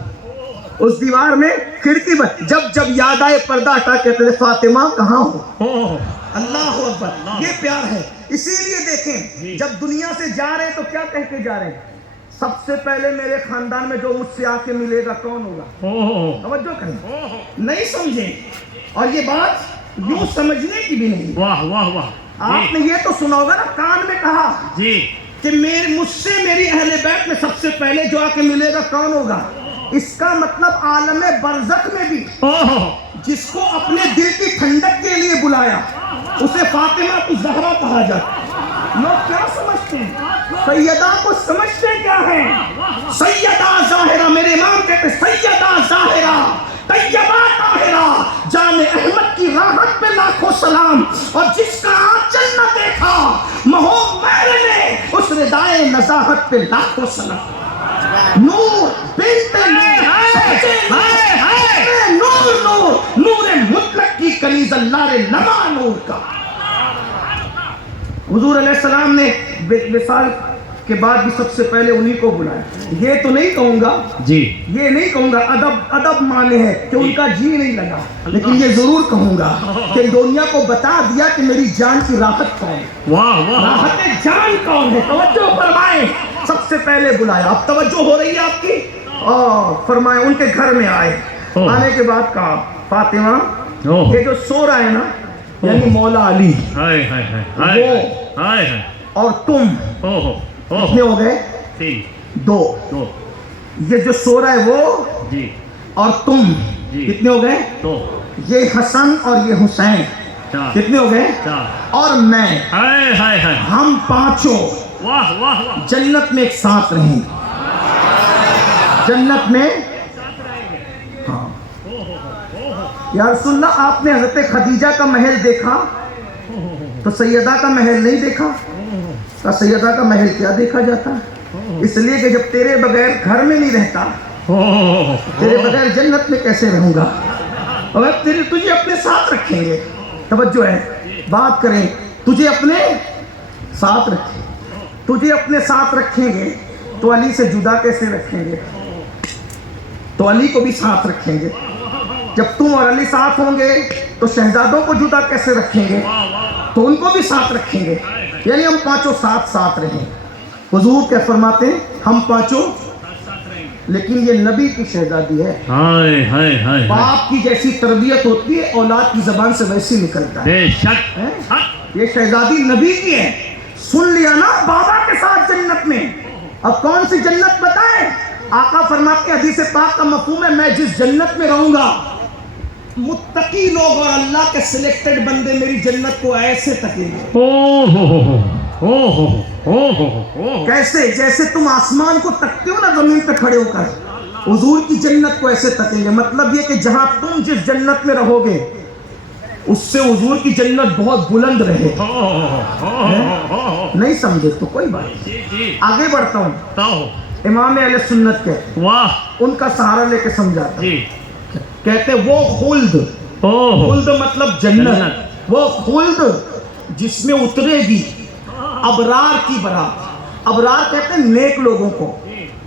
اس دیوار میں کھڑکی جب یاد آئے پردہ ہٹا کے کہتے تھے فاطمہ کہاں ہو؟ اللہ اکبر، یہ پیار ہے۔ اسی لیے دیکھیں جب دنیا سے جا رہے ہیں تو کیا کہہ کے جا رہے ہیں؟ سب سے پہلے میرے خاندان میں جو مجھ سے آ کے ملے گا کون ہوگا؟ توجہ کریں، نہیں سمجھیں، اور یہ بات یوں سمجھنے کی بھی نہیں۔ واہ واہ واہ، آپ نے یہ تو سنا ہوگا نا، کان میں کہا کہ مجھ سے میری اہل بیت میں سب سے پہلے جو آ کے ملے گا کون ہوگا؟ اس کا مطلب عالم برزخ میں بھی جس کو اپنے دل کی ٹھنڈک کے لیے بلایا اسے فاطمہ کی زہرا کہا جاتا۔ لوگ کیا سمجھتے ہیں؟ سیدہ کو سمجھتے کیا ہیں؟ سیدہ ظاہرہ، میرے امام کہتے سیدہ ظاہرہ طیبہ طاہرہ، جان احمد کی راحت پہ لاکھوں سلام، اور جس کا آنچل نہ دیکھا مہو میر نے، اس ردائے نزاہت پہ لاکھوں سلام۔ نور بنت نور، نور نور مطلق کی کنیز اللہ نما نور کا۔ حضور علیہ السلام نے وصال کے بعد بھی سب سے پہلے انہی کو بلایا۔ یہ تو نہیں کہوں گا یہ نہیں کہوں گا، ادب مانے ہے کہ ان کا جی نہیں لگا، لیکن یہ ضرور کہوں گا کہ دنیا کو بتا دیا کہ میری جان کی راحت کون ہے، راحت جان کون ہے۔ توجہ فرمائیں، سب سے پہلے بلایا۔ اب توجہ ہو رہی ہے آپ کی؟ فرمائے ان کے گھر میں آئے، آنے کے بعد کہا فاطمہ یہ جو سو رہا ہے نا، یعنی مولا علی، وہ اور تم کتنے ہو گئے؟ دو۔ یہ جو سو رہا ہے وہ اور تم کتنے ہو گئے؟ یہ حسن اور یہ حسین کتنے ہو گئے؟ اور میں، ہم پانچوں جنت میں ایک ساتھ رہیں، جنت میں۔ ہاں یا رسول اللہ، آپ نے حضرت خدیجہ کا محل دیکھا تو سیدہ کا محل نہیں دیکھا؟ سیدہ کا محل کیا دیکھا جاتا ہے؟ اس لیے کہ جب تیرے بغیر گھر میں نہیں رہتا، تیرے بغیر جنت میں کیسے رہوں گا؟ اور تجھے اپنے ساتھ رکھیں گے، توجہ ہے، بات کریں، تجھے اپنے ساتھ رکھیں، تجھے اپنے ساتھ رکھیں گے تو علی سے جدا کیسے رکھیں گے؟ تو علی کو بھی ساتھ رکھیں گے۔ جب تم اور علی ساتھ ہوں گے تو شہزادوں کو جدا کیسے رکھیں گے؟ تو ان کو بھی ساتھ رکھیں گے، یعنی ہم پانچوں ساتھ رہیں۔ حضور کیا فرماتے ہیں؟ ہم پانچوں لیکن یہ نبی کی شہزادی ہے. ہائے ہائے ہائے باپ کی جیسی تربیت ہوتی ہے اولاد کی زبان سے ویسی نکلتا ہے. بے شک. یہ شہزادی نبی کی ہے. سن لیا نا بابا کے ساتھ جنت میں. اب کون سی جنت بتائیں؟ آقا فرماتے ہیں حدیث پاک کا مفہوم ہے میں جس جنت میں رہوں گا متقی لوگ اور اللہ کے سلیکٹڈ بندے میری جنت کو ایسے تکیں گے. کیسے؟ جیسے تم آسمان کو تکتے ہو نا زمین پہ کھڑے ہو کر, حضور کی جنت کو ایسے تکیں گے. مطلب یہ کہ جہاں تم جس جنت میں رہو گے اس سے حضور کی جنت بہت بلند رہے. نہیں سمجھے تو کوئی بات. آگے بڑھتا ہوں. امام اہل سنت کہتے ہیں, ان کا سہارا لے کے سمجھاتا ہوں, کہتے وہ خلد, خلد مطلب جنت, وہ خلد جس میں اترے گی ابرار کی برات. ابرار کہتے ہیں نیک لوگوں کو.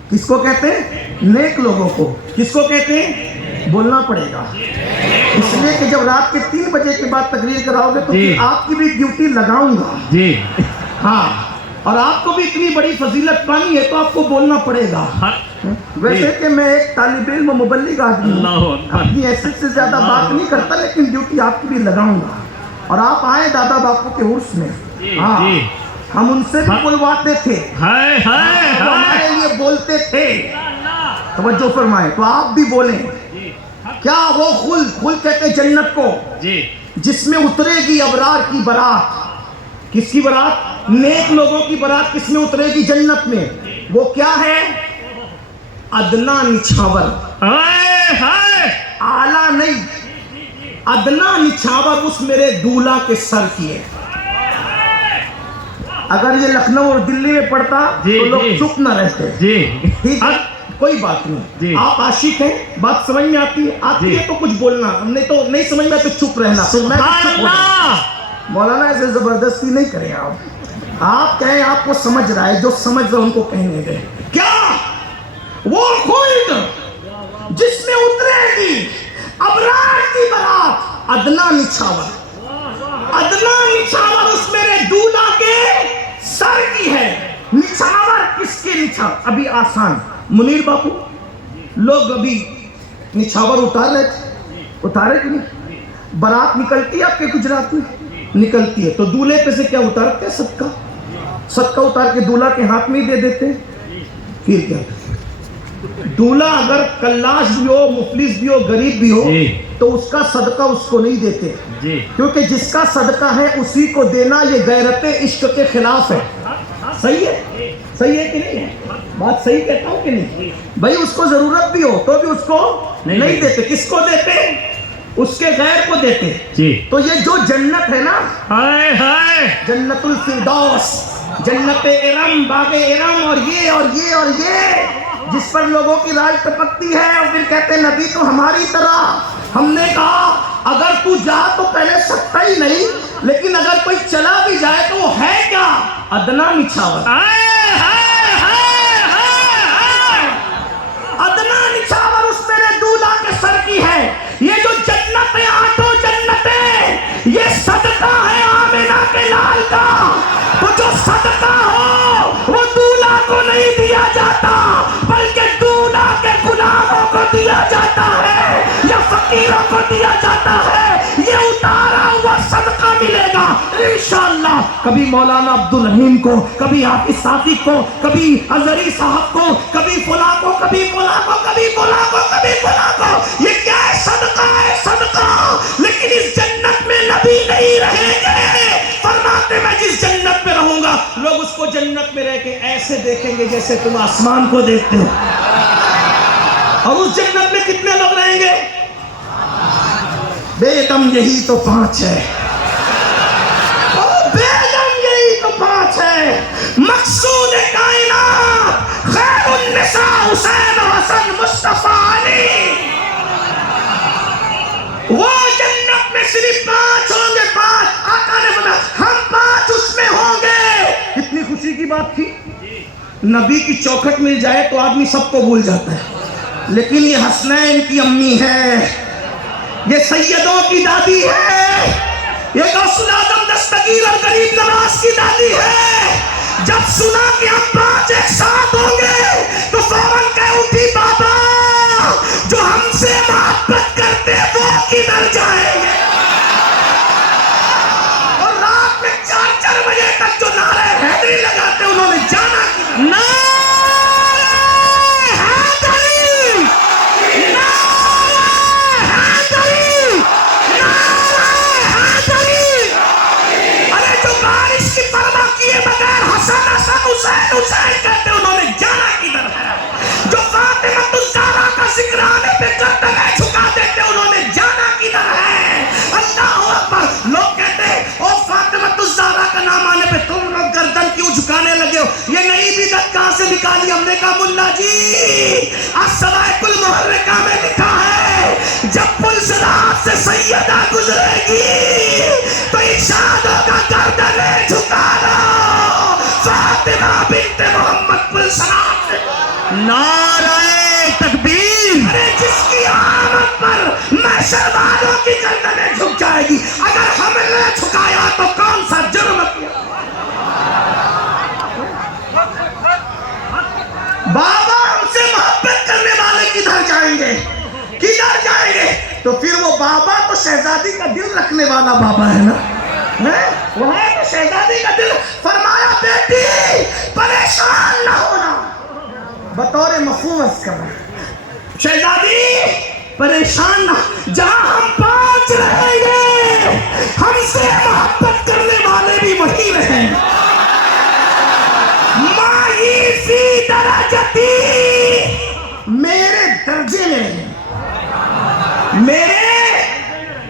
کس کو کہتے ہیں؟ نیک لوگوں کو. کس کو کہتے ہیں؟ بولنا پڑے گا, اس لیے کہ جب رات کے 3 بجے کے بعد تقریر کراؤ گے تو پھر آپ کی بھی ڈیوٹی لگاؤں گا. جی ہاں, اور آپ کو بھی اتنی بڑی فضیلت پانی ہے تو آپ کو بولنا پڑے گا. ویسے کہ میں ایک طالب علم و مبلغ آدمی ہوں, اپنی حیثیت سے زیادہ بات نہیں کرتا, لیکن ڈیوٹی آپ کی بھی لگاؤں گا. اور آپ آئے دادا باپو کے عرس میں, ہاں ہم ان سے بھی بلواتے تھے, ہمارے لیے بولتے تھے. توجہ فرمائے, تو آپ بھی بولیں. کیا وہ خلد کہتے ہیں جنت کو جس میں اترے گی ابرار کی برات. کس کی برات؟ نیک لوگوں کی برات. کس میں اترے گی جنت میں؟ وہ کیا ہے؟ ادنا نچھاور. اعلیٰ نہیں, ادنا نچھاور اس میرے دولہا کے سر کی ہے. اگر یہ لکھنؤ اور دلی میں پڑتا تو لوگ چپ نہ رہتے. ٹھیک ہے, کوئی بات نہیں. آپ عاشق ہیں, بات سمجھ میں آتی ہے تو کچھ بولنا, نہیں تو نہیں سمجھ میں تو چپ رہنا. مولانا ایسے زبردستی نہیں کریں آپ کہیں آپ کو سمجھ رہا ہے, جو سمجھ رہا ان کو کہنے دیں. کیا وہ خلد جس میں اترے گی ابرار کی برات, ادنا نچھاور. ادنا نچھاور اس میرے دولہا کے سر کی ہے. نچھاور کس کے نچھاور؟ ابھی آسان, منیر باپو لوگ ابھی نچھاور اتار رہے تھے, اتارے کہ نہیں؟ برات نکلتی ہے آپ کے گجرات میں, نکلتی ہے تو دولہے پہ سے کیا اتارتے ہیں؟ صدقہ. صدقہ اتار کے دولہا کے ہاتھ میں ہی دے دیتے ہیں. پھر کیا دولہا اگر کلاش بھی ہو, مفلس بھی ہو, غریب بھی ہو تو اس کا صدقہ اس کو نہیں دیتے, کیونکہ جس کا صدقہ ہے اسی کو دینا یہ غیرت عشق کے خلاف ہے. صحیح ہے, صحیح ہے کہ نہیں ہے؟ بات صحیح کہتا ہوں کہ نہیں بھائی؟ اس کو ضرورت بھی ہو تو بھی اس کو نہیں دیتے. کس کو دیتے؟ اس کے غیر کو دیتے. تو یہ جو جنت ہے نا, جنت الفردوس, جنت ارم, باغ ارم, اور یہ اور یہ اور یہ, جس پر لوگوں کی رائے ٹپکتی ہے اور پھر کہتے ہیں نبی تو ہماری طرح. ہم نے کہا اگر تو جا تو پہلے سکتا ہی نہیں, لیکن اگر کوئی چلا بھی جائے تو وہ ہے کیا؟ ادنا نچھاور. ادنا نچھاور اس میرے دولہا کے سر کی ہے. یہ جو جنت ہے, 8 جنتیں, یہ صدقہ ہے آمنہ کے لال کا. تو جو صدقہ ہو وہ دولہا کو نہیں دیا جاتا, بلکہ دولہا کے غلاموں کو دیا جاتا ہے یا فقیروں کو دیا جاتا ہے. یہ اتارا ہوا صدقہ ملے گا انشاءاللہ. کبھی مولانا عبدالرحیم کو, کبھی حافظ صادق کو, کبھی ازہری صاحب کو, کبھی فلاں کو, کبھی فلاں کو, کبھی فلاں کو, کبھی فلاں کو. یہ کیا ہے؟ صدقہ ہے, صدقہ. لیکن اس جنت میں نبی نہیں رہیں گے. فرماتے میں جس جنت میں رہوں گا لوگ اس کو جنت میں رہ کے ایسے دیکھیں گے جیسے تم آسمان کو دیکھتے ہو. اور اس جنت میں کتنے لوگ رہیں گے؟ بیگم یہی تو 5 ہے. بیگم یہی تو 5 ہے. مقصود کائنات خیر النساء حسین حسن مصطفیٰ علی. وہ جنت میں صرف 5 ہوں گے, 5. آقا نے فرمایا ہم 5 اس میں ہوں گے. کتنی خوشی کی بات تھی. نبی کی چوکھٹ مل جائے تو آدمی سب کو بھول جاتا ہے, لیکن یہ حسنین کی امی ہے, یہ سیدوں کی دادی ہے, یہ غوث العظم دستگیر اور غریب نواز کی دادی ہے, جب سنا کہ ہم 5 ایک ساتھ ہوں گے تو فوراً کہہ اٹھی بابا جو ہم سے محبت کرتے وہ کدھر جائیں گے. اور رات میں 4 بجے تک جو نعرے حیدری لگاتے انہوں نے جانا کدھر. حسین کہتے انہوں نے جانا کدھر ہے. جو فاطمہ الزہرا کا ذکر آنے پہ گردنیں جھکا دیتے انہوں نے جانا کدھر ہے. اللہ اکبر. لوگ کہتے ہیں او فاطمہ الزہرا کا نام آنے پہ تم لوگ گردن کیوں جھکانے لگے ہو؟ یہ نئی بدعت کہاں سے نکالی؟ ہم نے کہا ملا جی السوائق المحرقہ میں لکھا ہے جب پل صراط سے سیدہ گزرے گی تو ارشاد ہوگا گردنیں جھکا لو. فاطمہ بنت محمد پل صراط سے نعرہ تکبیر. ارے جس کی آمد پر محشر والوں کی گردنیں جھک جائے گی. اگر ہم نے جھکایا تو کون سا جرم کیا؟ بابا ہم سے محبت کرنے والے کدھر جائیں گے؟ کدھر جائیں گے؟ تو پھر وہ بابا تو شہزادی کا دل رکھنے والا بابا ہے نا. وہ ہے تو شہزادی کا دل. فرمایا بیٹی پریشان نہ ہونا بطور مفہوم کرنا. شہزادی پریشان نہ. جہاں ہم 5 رہیں گے ہم سے محبت کرنے والے بھی وہی رہیں گے. ماہی فی درجتی میرے درجے میں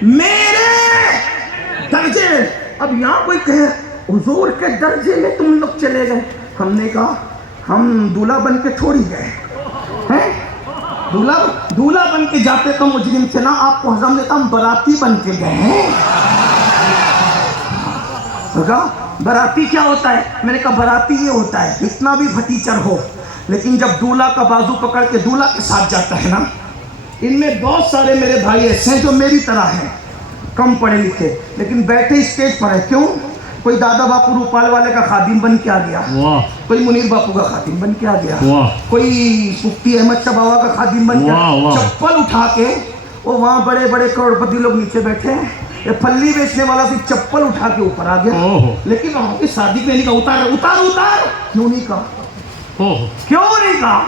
میرے درجے میں. اب یہاں کوئی کہے حضور کے درجے میں تم لوگ چلے گئے. ہم نے کہا ہم دولہا بن کے تھوڑی گئے ہیں. دولہا بن کے جاتے تو مجرم سے نا. آپ کو ہم نے کہا ہم براتی بن کے گئے ہیں. براتی کیا ہوتا ہے؟ میں نے کہا براتی یہ ہوتا ہے اتنا بھی بھتیچر ہو لیکن جب دولہا کا بازو پکڑ کے دولہا کے ساتھ جاتا ہے نا. ان میں بہت سارے میرے بھائی ایسے ہیں جو میری طرح ہیں کم پڑھے لکھے لیکن بیٹھے اسٹیج پر ہے. کیوں؟ کوئی دادا باپو روپال والے کا خادم بن کے آ گیا, کوئی منیر باپو کا خادم بن کے آ گیا, کوئی مفتی احمد شاہ بابا کا خادم بن گیا. چپل اٹھا کے وہ وہاں بڑے بڑے کروڑپتی لوگ نیچے بیٹھے ہیں. یہ پھلی بیچنے والا بھی چپل اٹھا کے اوپر آ گیا. لیکن وہاں کی شادی پہ نہیں کہا اتار اتار اتار. کیوں نہیں کہا؟ کیوں نہیں کہا؟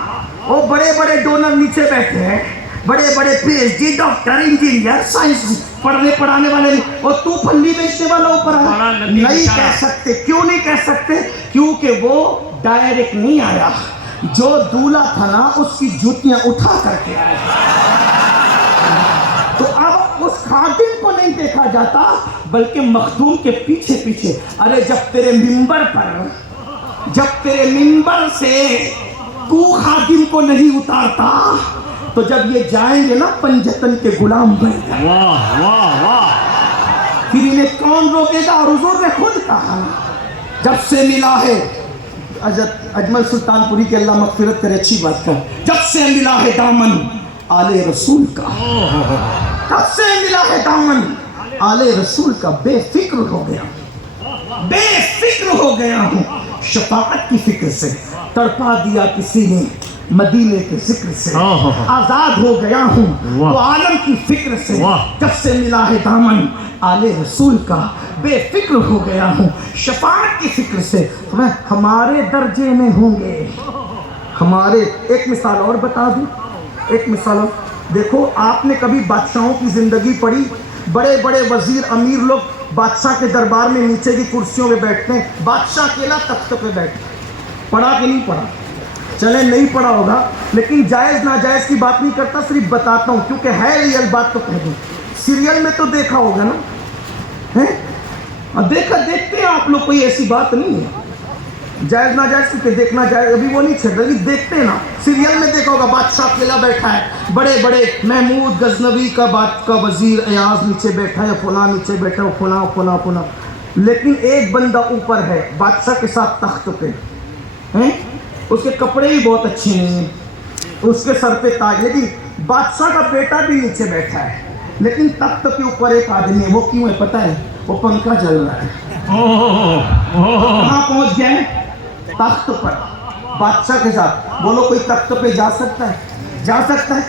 وہ بڑے بڑے ڈونر نیچے بیٹھے ہیں, بڑے بڑے P H D doctor engineer science پڑھنے پڑھانے والے. اور تو پھلی بیچنے والا اوپر آیا. نہیں کہہ سکتے. کیوں نہیں کہہ سکتے؟ کیونکہ وہ ڈائریکٹ نہیں آیا. جو دولہا تھا نا اس کی جوتیاں اٹھا کر کے آیا. تو اب اس خادم کو نہیں دیکھا جاتا بلکہ مخدوم کے پیچھے پیچھے. ارے جب تیرے منبر سے تو خادم کو نہیں اتارتا تو جب یہ جائیں گے نا پنجتن کے غلام بن جائیں. واہ واہ واہ. پھر انہیں کون روکے گا؟ اور حضور نے خود کہا جب سے ملا ہے حضرت اجمل سلطان پوری کے اللہ مغفرت کرے اچھی بات کر. جب سے ملا ہے دامن آل رسول کا, تب سے ملا ہے دامن آل رسول کا. بے فکر ہو گیا ہوں شفاعت کی فکر سے. تڑپا دیا کسی نے مدینے کے ذکر سے. آزاد ہو گیا ہوں تو عالم کی فکر سے. جب سے ملا ہے دامن آل رسول کا بے فکر ہو گیا ہوں شفاعت کی فکر سے. ہمارے درجے میں ہوں گے ہمارے. ایک مثال اور بتا دوں, ایک مثال اور. دیکھو آپ نے کبھی بادشاہوں کی زندگی پڑھی؟ بڑے بڑے وزیر امیر لوگ بادشاہ کے دربار میں نیچے کی کرسیوں پہ بیٹھتے ہیں, بادشاہ اکیلا تخت پہ بیٹھتے. پڑھا کہ نہیں پڑھا؟ چلے نہیں پڑھا ہوگا لیکن جائز ناجائز کی بات نہیں کرتا, صرف بتاتا ہوں کیونکہ ہے ریئل بات تو کہہ دوں. سیریل میں تو دیکھا ہوگا نا, دیکھتے ہیں آپ لوگ, کوئی ایسی بات نہیں ہے. جائز ناجائز کیونکہ دیکھنا جائز ابھی وہ نہیں چھڑ رہی, دیکھتے ہیں نا. سیریل میں دیکھا ہوگا بادشاہ اکیلا بیٹھا ہے, بڑے بڑے محمود غزنوی کا بات کا وزیر ایاز نیچے بیٹھا ہے, فلاں نیچے بیٹھا ہے, فلاں. لیکن ایک بندہ اوپر ہے بادشاہ کے ساتھ تخت پہ ہیں, اس کے کپڑے بھی بہت اچھے نہیں ہیں, اس کے سر پہ تاج, لیکن بادشاہ کا بیٹا بھی نیچے بیٹھا ہے. لیکن تخت کے اوپر ایک آدمی ہے. وہ کیوں ہے پتہ ہے؟ وہ پنکھا جل رہا ہے. کہاں پہنچ گئے؟ تخت پر بادشاہ کے ساتھ. بولو کوئی تخت پہ جا سکتا ہے؟ جا سکتا ہے؟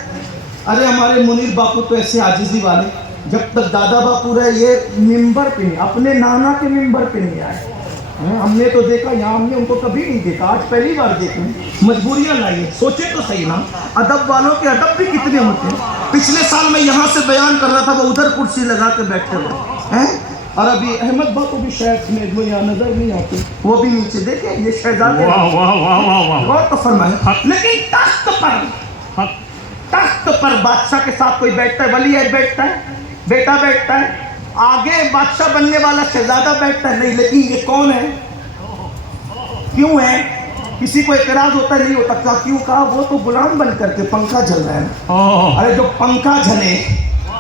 ارے ہمارے منیر باپو تو ایسے عاجزی والے, جب تک دادا باپو رہے یہ ممبر پہ نہیں, اپنے نانا کے ممبر پہ نہیں آئے. ہم نے تو دیکھا, یہاں ہم نے ان کو کبھی نہیں دیکھا, آج پہلی بار دیکھیں. مجبوریاں لائیے, سوچے تو صحیح نا, ادب والوں کے ادب بھی کتنے ہوتے ہیں. پچھلے سال میں یہاں سے بیان کر رہا تھا, وہ ادھر کرسی لگا کے بیٹھے ہوئے ہیں, اور ابھی احمد باپو بھی شاید میں یہاں نظر نہیں آتے, وہ بھی نیچے. دیکھیں یہ شہزادے غور تو فرمائیں. لیکن تخت پر بادشاہ کے ساتھ کوئی بیٹھتا ہے, ولی عہد بیٹھتا ہے, بیٹا بیٹھتا ہے, آگے بادشاہ بننے والا شہزادہ بیٹھتا ہے, نہیں. لیکن یہ کون ہے, کیوں ہے؟ کسی کو اعتراض ہوتا نہیں ہوتا, کیا کیوں کہا؟ وہ تو غلام بن کر کے, پنکھا جل رہا ہے. ارے جو پنکھا جلے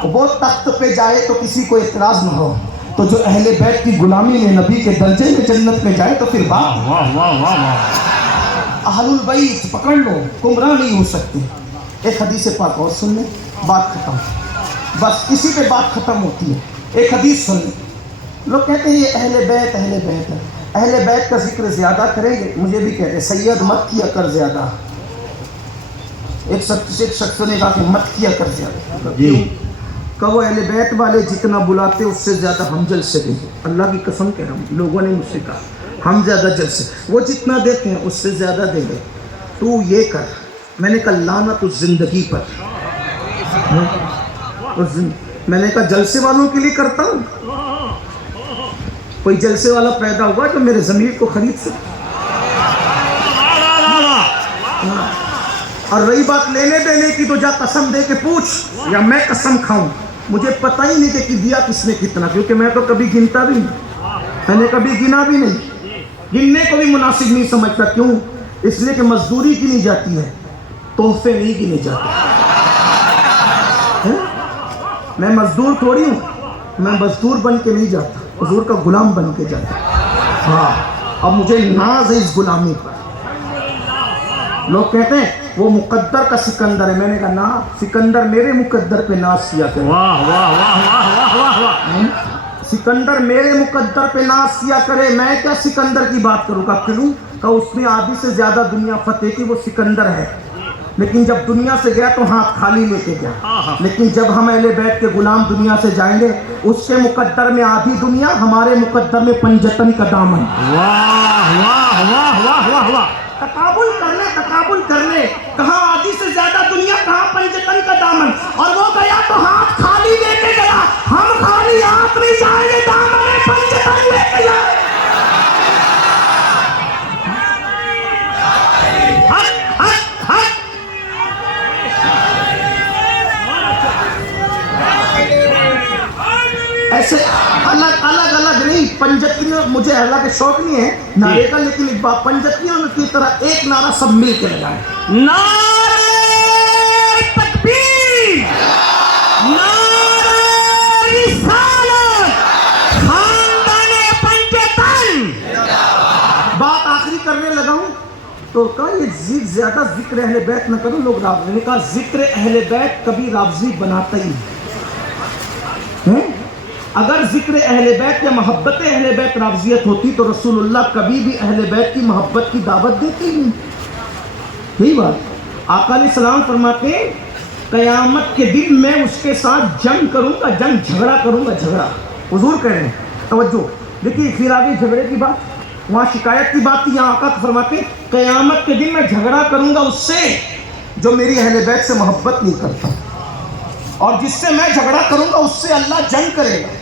وہ تخت پہ جائے تو کسی کو اعتراض نہ ہو, تو جو اہل بیت کی غلامی میں نبی کے درجے میں جنت میں جائے تو پھر بات. اہل البیت پکڑ لو, گمراہ نہیں ہو سکتے. ایک حدیث پاک اور سن لیں, بات ختم, بس اسی پہ بات ختم ہوتی ہے. ایک حدیث سن لیں. لوگ کہتے ہیں یہ اہل بیت ہے, اہل بیت کا ذکر زیادہ کریں گے. مجھے بھی کہتے ہیں سید مت کیا کر زیادہ. ایک شخص نے کہا کہ مت کیا کر زیادہ. کہو اہل بیت والے جتنا بلاتے اس سے زیادہ ہم جلسے دیں گے. اللہ کی قسم کہہ رہا ہوں, لوگوں نے مجھ سے کہا ہم زیادہ جلسے, وہ جتنا دیتے ہیں اس سے زیادہ دیں گے. تو یہ کر. میں نے کہا لعنت اس زندگی پر. میں نے کہا جلسے والوں کے لیے کرتا ہوں, کوئی جلسے والا پیدا ہوا جو میرے ضمیر کو خرید سکے. اور رہی بات لینے دینے کی, تو جا قسم دے کے پوچھ یا میں قسم کھاؤں. مجھے پتہ ہی نہیں کہ دیا کس نے کتنا, کیونکہ میں تو کبھی گنتا بھی نہیں, میں نے کبھی گنا بھی نہیں, گننے کو بھی مناسب نہیں سمجھتا. کیوں؟ اس لیے کہ مزدوری گنی جاتی ہے, تحفے نہیں گنے جاتے. میں مزدور تھوڑی ہوں, میں مزدور بن کے نہیں جاتا, حضور کا غلام بن کے جاتا. ہاں, اب مجھے ناز ہے اس غلامی پر. لوگ کہتے ہیں وہ مقدر کا سکندر ہے. میں نے کہا نا, سکندر میرے مقدر پہ ناز کیا کرے. سکندر میرے مقدر پہ ناز کیا کرے, میں کیا سکندر کی بات کروں گا. کیوں کہ اس نے آدھی سے زیادہ دنیا فتح کی, وہ سکندر ہے. لیکن جب دنیا سے گیا تو ہاتھ خالی لے کے گیا. لیکن جب ہم اہل بیت کے غلام دنیا سے جائیں گے, اس کے مقدر میں آدھی دنیا, ہمارے مقدر میں پنجتن کا دامن. تقابل کرنے کہاں آدھی سے زیادہ دنیا, کہاں پنجتن کا دامن. اور وہ گیا تو ہاتھ خالی لے کے گیا, ہم خالی ہاتھ نہیں جائیں گے, دامن پنجتن لے کے جائیں. ایسے الگ الگ نہیں, پنجتیوں, مجھے اللہ کے شوق نہیں ہے نعرے کا, لیکن ایک بات, پنجتیوں کی طرح ایک نعرہ سب مل کے لگائیں. نعرہ تکبیر, نعرہ رسالت, خاندان پنجتن. بات آخری کرنے لگا ہوں تو کہا یہ زیادہ ذکر اہل بیت نہ کرو, لوگ رافضی. نے کہا ذکر اہل بیت کبھی رافضی بناتا ہی نہیں. اگر ذکر اہل بیت یا محبت اہل بیت رافضیت ہوتی تو رسول اللہ کبھی بھی اہل بیت کی محبت کی دعوت دیتے ہی نہیں. یہی بات. آقا علیہ السلام فرماتے ہیں قیامت کے دن میں اس کے ساتھ جنگ کروں گا, جھگڑا کروں گا, جھگڑا. حضور کہہ رہے ہیں, توجہ دیکھیے, پھر آگے جھگڑے کی بات, وہاں شکایت کی بات تھی, یہاں آقا فرماتے ہیں قیامت کے دن میں جھگڑا کروں گا اس سے جو میری اہل بیت سے محبت نہیں کرتا, اور جس سے میں جھگڑا کروں گا اس سے اللہ جنگ کرے گا,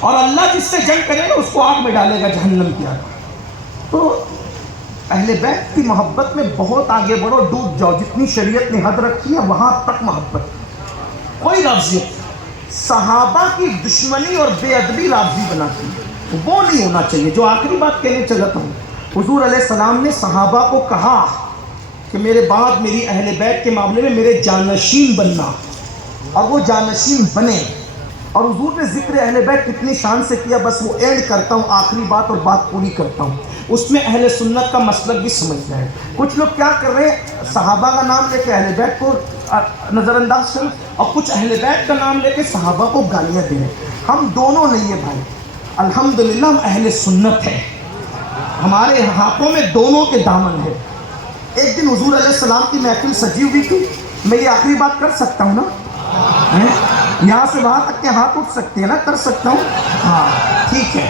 اور اللہ جس سے جنگ کرے گا اس کو آگ میں ڈالے گا, جہنم کی آگ. تو اہل بیت کی محبت میں بہت آگے بڑھو, ڈوب جاؤ. جتنی شریعت نے حد رکھی ہے وہاں تک محبت, کوئی رافضیت. صحابہ کی دشمنی اور بے ادبی رافضی بناتی ہے, وہ نہیں ہونا چاہیے. جو آخری بات کہنے چلتا ہوں, حضور علیہ السلام نے صحابہ کو کہا کہ میرے بعد میری اہل بیت کے معاملے میں میرے جانشین بننا, اور وہ جانشین بنے. اور حضور نے ذکر اہل بیت کتنی شان سے کیا, بس وہ اینڈ کرتا ہوں, آخری بات اور بات پوری کرتا ہوں. اس میں اہل سنت کا مسلک بھی سمجھنا ہے. کچھ لوگ کیا کر رہے ہیں, صحابہ کا نام لے کے اہل بیت کو نظر انداز کریں, اور کچھ اہل بیت کا نام لے کے صحابہ کو گالیاں دیں. ہم دونوں نہیں ہیں بھائی, الحمدللہ ہم اہل سنت ہیں. ہمارے ہاتھوں میں دونوں کے دامن ہے. ایک دن حضور علیہ السلام کی محفل سجی ہوئی تھی. میں یہ آخری بات کر سکتا ہوں نا؟ یہاں سے وہاں تک کے ہاتھ اٹھ سکتے ہیں نا؟ کر سکتا ہوں؟ ہاں ٹھیک ہے.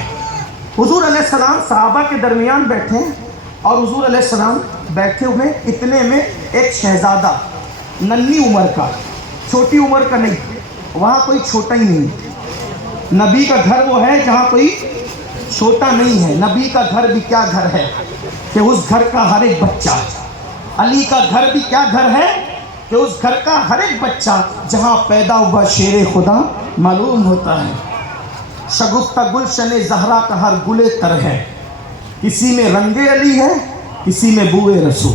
حضور علیہ السلام صحابہ کے درمیان بیٹھے ہیں اور حضور علیہ السلام بیٹھے ہوئے. اتنے میں ایک شہزادہ ننھی عمر کا, چھوٹی عمر کا نہیں, وہاں کوئی چھوٹا ہی نہیں. نبی کا گھر وہ ہے جہاں کوئی چھوٹا نہیں ہے. نبی کا گھر بھی کیا گھر ہے کہ اس گھر کا ہر ایک بچہ. علی کا گھر بھی کیا گھر ہے کہ اس گھر کا ہر ایک بچہ جہاں پیدا ہوا شیر خدا معلوم ہوتا ہے. شگفتہ گلشن زہرا کا ہر گلے تر ہے. کسی میں رنگ علی ہے, کسی میں بوئے رسول.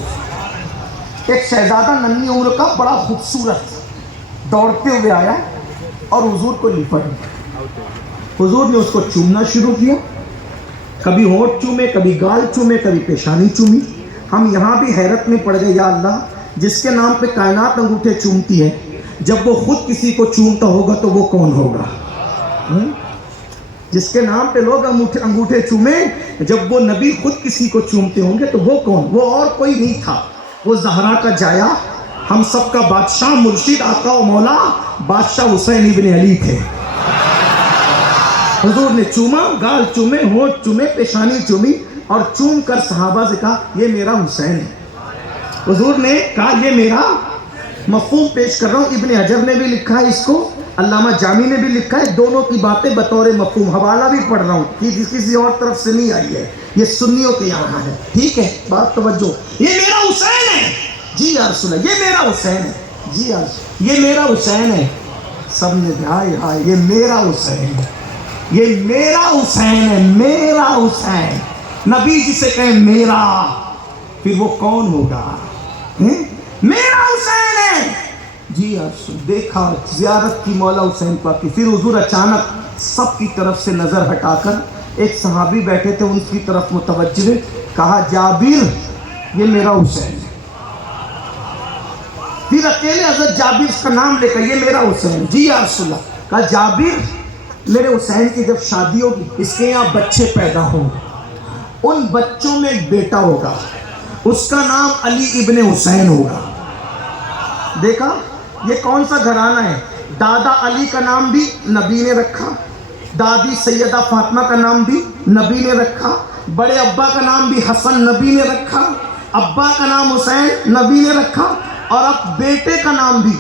ایک شہزادہ ننھی عمر کا بڑا خوبصورت دوڑتے ہوئے آیا اور حضور کو لپٹ گیا. حضور نے اس کو چومنا شروع کیا. کبھی ہونٹ چومے, کبھی گال چومے, کبھی پیشانی چومی. ہم یہاں بھی حیرت میں پڑ گئے, یا اللہ جس کے نام پہ کائنات انگوٹھے چومتی ہے, جب وہ خود کسی کو چومتا ہوگا تو وہ کون ہوگا؟ جس کے نام پہ لوگ انگوٹھے چومیں, جب وہ نبی خود کسی کو چومتے ہوں گے تو وہ کون؟ وہ اور کوئی نہیں تھا, وہ زہرا کا جایا, ہم سب کا بادشاہ, مرشد, آقا و مولا بادشاہ حسین ابن علی تھے. حضور نے چوما, گال چومے, ہونٹ چومے, پیشانی چومی اور چوم کر صحابہ سے کہا یہ میرا حسین ہے. حضور نے کہا یہ میرا مفہوم پیش کر رہا ہوں. ابن حجر نے بھی لکھا ہے اس کو, علامہ جامی نے بھی لکھا ہے. دونوں کی باتیں بطور مفہوم, حوالہ بھی پڑھ رہا ہوں کہ کسی اور طرف سے نہیں آئی ہے, یہ سنیوں کے یہاں ہے. ٹھیک ہے, بات توجہ. یہ میرا حسین ہے. جی یا رسول اللہ, یہ میرا حسین ہے. جی یا رسول اللہ, یہ میرا حسین ہے. سب نے ہائے ہائے, یہ میرا حسین ہے, یہ میرا حسین ہے, میرا حسین. نبی جسے کہیں میرا, پھر وہ کون ہوگا؟ میرا حسین ہے. جی دیکھا زیارت کی مولا حسین پاک کی. پھر حضور اچانک سب کی طرف سے نظر ہٹا کر ایک صحابی بیٹھے تھے ان کی طرف متوجہ, کہا جابر یہ میرا حسین ہے. پھر اکیلے حضرت جابر کا نام لے کر یہ میرا حسین. جی یا رسول اللہ. کہا جابر میرے حسین کی جب شادی ہوگی, اس کے یہاں بچے پیدا ہوں, ان بچوں میں ایک بیٹا ہوگا, اس کا نام علی ابن حسین ہوگا. دیکھا یہ کون سا گھرانہ ہے. دادا علی کا نام بھی نبی نے رکھا, دادی سیدہ فاطمہ کا نام بھی نبی نے رکھا, بڑے ابا کا نام بھی حسن نبی نے رکھا, ابا کا نام حسین نبی نے رکھا, اور اب بیٹے کا نام بھی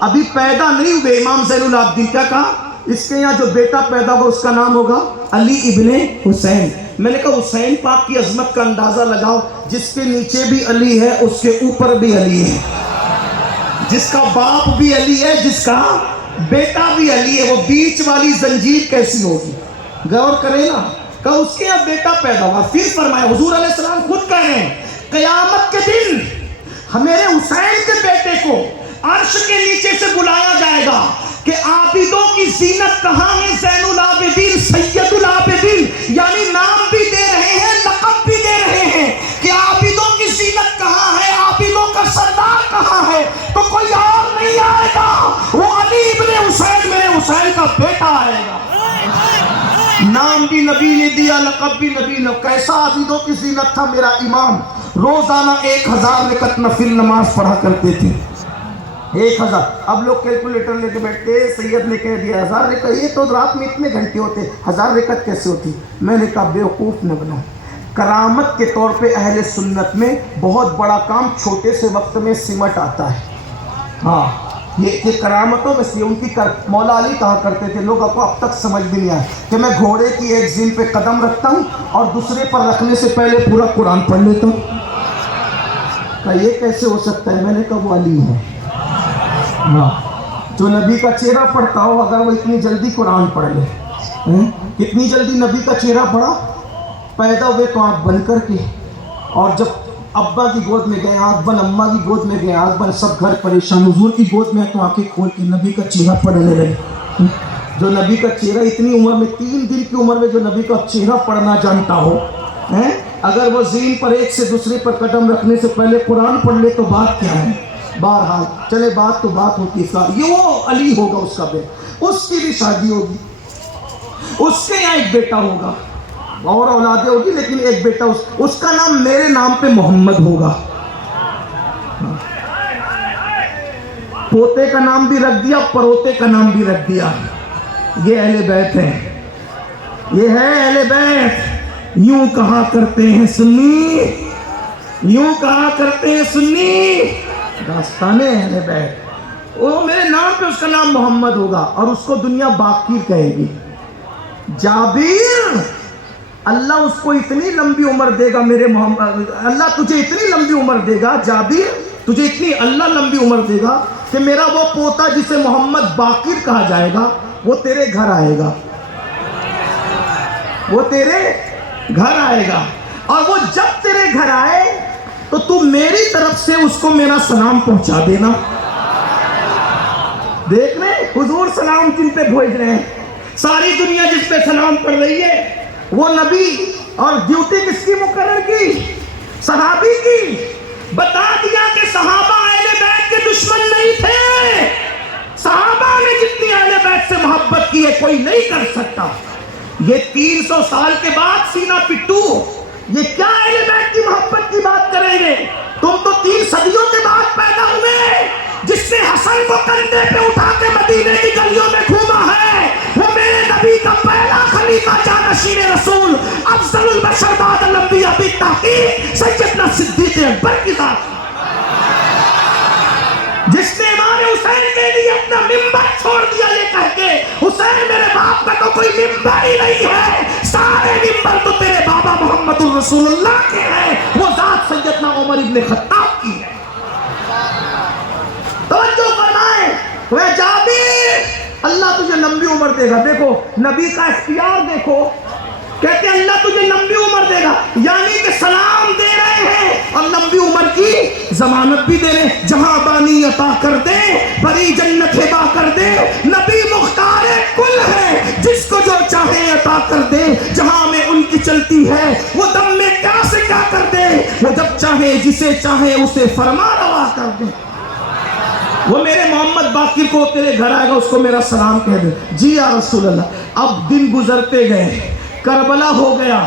ابھی پیدا نہیں ہوئے. امام زین العابدین کیا کہا, اس کے یہاں جو بیٹا پیدا ہوگا اس کا نام ہوگا علی ابن حسین. میں نے کہا حسین پاک کی عظمت کا اندازہ لگاؤ, جس کے نیچے بھی علی ہے اس کے اوپر بھی علی ہے, جس کا باپ بھی علی ہے, جس کا بیٹا بھی علی ہے, وہ بیچ والی زنجیر کیسی ہوگی؟ غور کریں نا. کہا اس کے یہاں بیٹا پیدا ہوا. پھر فرمایا, حضور علیہ السلام خود کہہ رہے ہیں قیامت کے دن میرے حسین کے بیٹے کو عرش کے نیچے سے بلایا جائے گا کہ عابدوں کی زینت کہاں ہے؟ زین العابدین, سید العابدین, یعنی نام بھی دے رہے ہیں, لقب بھی دے رہے ہیں کہ عابدوں کی زینت کہاں ہے, عابدوں کا سردار کہاں ہے؟ تو کوئی اور نہیں آئے گا, وہ علی ابن حسین, میرے حسین کا بیٹا آئے گا. نام بھی نبی نے دیا, لقب بھی نبی نے. کیسا عابدوں کی زینت تھا میرا امام, روزانہ 1000 رکعت نفل نماز پڑھا کرتے تھے. 1000. اب لوگ کیلکولیٹر لے کے بیٹھتے, سید نے کہہ دیا 1000 رکعت, یہ تو رات میں اتنے گھنٹے ہوتے, 1000 رکعت کیسے ہوتی؟ میں نے کہا بیوقوف نہ بنو. کرامت کے طور پہ اہل سنت میں بہت بڑا کام چھوٹے سے وقت میں سمٹ آتا ہے. ہاں یہ کرامتوں میں سے ان کی مولا علی کہا کرتے تھے, لوگوں کو اب تک سمجھ بھی نہیں آیا کہ میں گھوڑے کی ایک زین پہ قدم رکھتا ہوں اور دوسرے پر رکھنے سے پہلے پورا قرآن پڑھ لیتا ہوں. کہا یہ کیسے ہو سکتا ہے؟ میں نے کہا وہ علی ہے. ہاں جو نبی کا چہرہ پڑھتا ہو, اگر وہ اتنی جلدی قرآن پڑھ لے. کتنی جلدی نبی کا چہرہ پڑھا, پیدا ہوئے تو آنکھ بند کر کے, اور جب ابا کی گود میں گئے آنکھ بند, اماں کی گود میں گئے آنکھ بند, سب گھر پریشان. حضور کی گود میں تو آنکھیں کھول کے نبی کا چہرہ پڑھنے لگے. جو نبی کا چہرہ اتنی عمر میں, 3 دن کی عمر میں جو نبی کا چہرہ پڑھنا جانتا ہو, اگر وہ زین پر ایک سے دوسرے پر قدم رکھنے سے پہلے قرآن پڑھ لے تو بات کیا ہے؟ بہرحال چلے, بات تو بات ہوتی ہے. یہ وہ علی ہوگا, اس کا بیٹا, اس کی بھی شادی ہوگی, اس کے یہاں ایک بیٹا ہوگا, اور اولادیں ہوگی لیکن ایک بیٹا اس کا نام میرے نام پہ محمد ہوگا. پوتے کا نام بھی رکھ دیا, پروتے کا نام بھی رکھ دیا. یہ اہل بیت ہے, یہ ہے اہل بیت. یوں کہا کرتے ہیں سنی, یوں کہا کرتے ہیں سنی, داستان اہل بیت. وہ میرے نام پہ اس کا نام محمد ہوگا اور اس کو دنیا باقیر کہے گی. جابر, اللہ اس کو اتنی لمبی عمر دے گا میرے محمد, اللہ تجھے اتنی لمبی عمر دے گا جابر, تجھے اتنی اللہ لمبی عمر دے گا کہ میرا وہ پوتا جسے محمد باقر کہا جائے گا وہ تیرے گھر آئے گا, وہ تیرے گھر آئے گا. اور وہ جب تیرے گھر آئے تو تو میری طرف سے اس کو میرا سلام پہنچا دینا. دیکھ رہے حضور سلام جن پہ بھیج رہے ہیں, ساری دنیا جس پہ سلام پڑھ رہی ہے وہ نبی, اور ڈیوٹی کس کی مقرر کی؟ صحابی کی. بتا دیا کہ صحابہ اہل بیت کے دشمن نہیں تھے. صحابہ نے جتنی اہل بیت سے محبت کی ہے کوئی نہیں کر سکتا. یہ 300 سال کے بعد سینہ پٹو یہ کیا اہل بیت کی محبت کی بات کریں گے؟ تم تو 3 صدیوں کے بعد پیدا ہوئے. جس نے حسن کو کندھے پہ اٹھا کے مدینے کی گلیوں میں گھوما ہے وہ میرے نبی کا پہلا خلیفہ جانشین رسول افضل البشر بعد الانبیاء بالتحقیق سیدنا صدیق اکبر کی ذات, جس نے امام حسین کے لیے اپنا ممبر چھوڑ دیا یہ کہہ کے حسین میرے باپ کا تو کوئی ممبر ہی نہیں ہے, سارے ممبر تو تیرے بابا محمد الرسول اللہ کے ہیں. وہ ذات سیدنا عمر ابن خطاب کی ہے. توجہ فرمائیں, وہ جابر اللہ تجھے لمبی عمر دے گا. دیکھو نبی کا اختیار دیکھو, کہتے ہیں اللہ تجھے لمبی عمر دے گا, یعنی کہ سلام دے رہے ہیں اور لمبی عمر کی ضمانت بھی دے رہے ہیں. جہاں بانی عطا کر دے بری جنت ہبا کر دے, نبی مختار کل ہے جس کو جو چاہے عطا کر دے. جہاں میں ان کی چلتی ہے وہ دم میں کیا سے کیا کر دے, وہ جب چاہے جسے چاہے اسے فرما روا کر دے. وہ میرے محمد باقر کو تیرے گھر آئے گا, اس کو میرا سلام کہہ دے. جی یا رسول اللہ. اب دن گزرتے گئے, کربلا ہو گیا.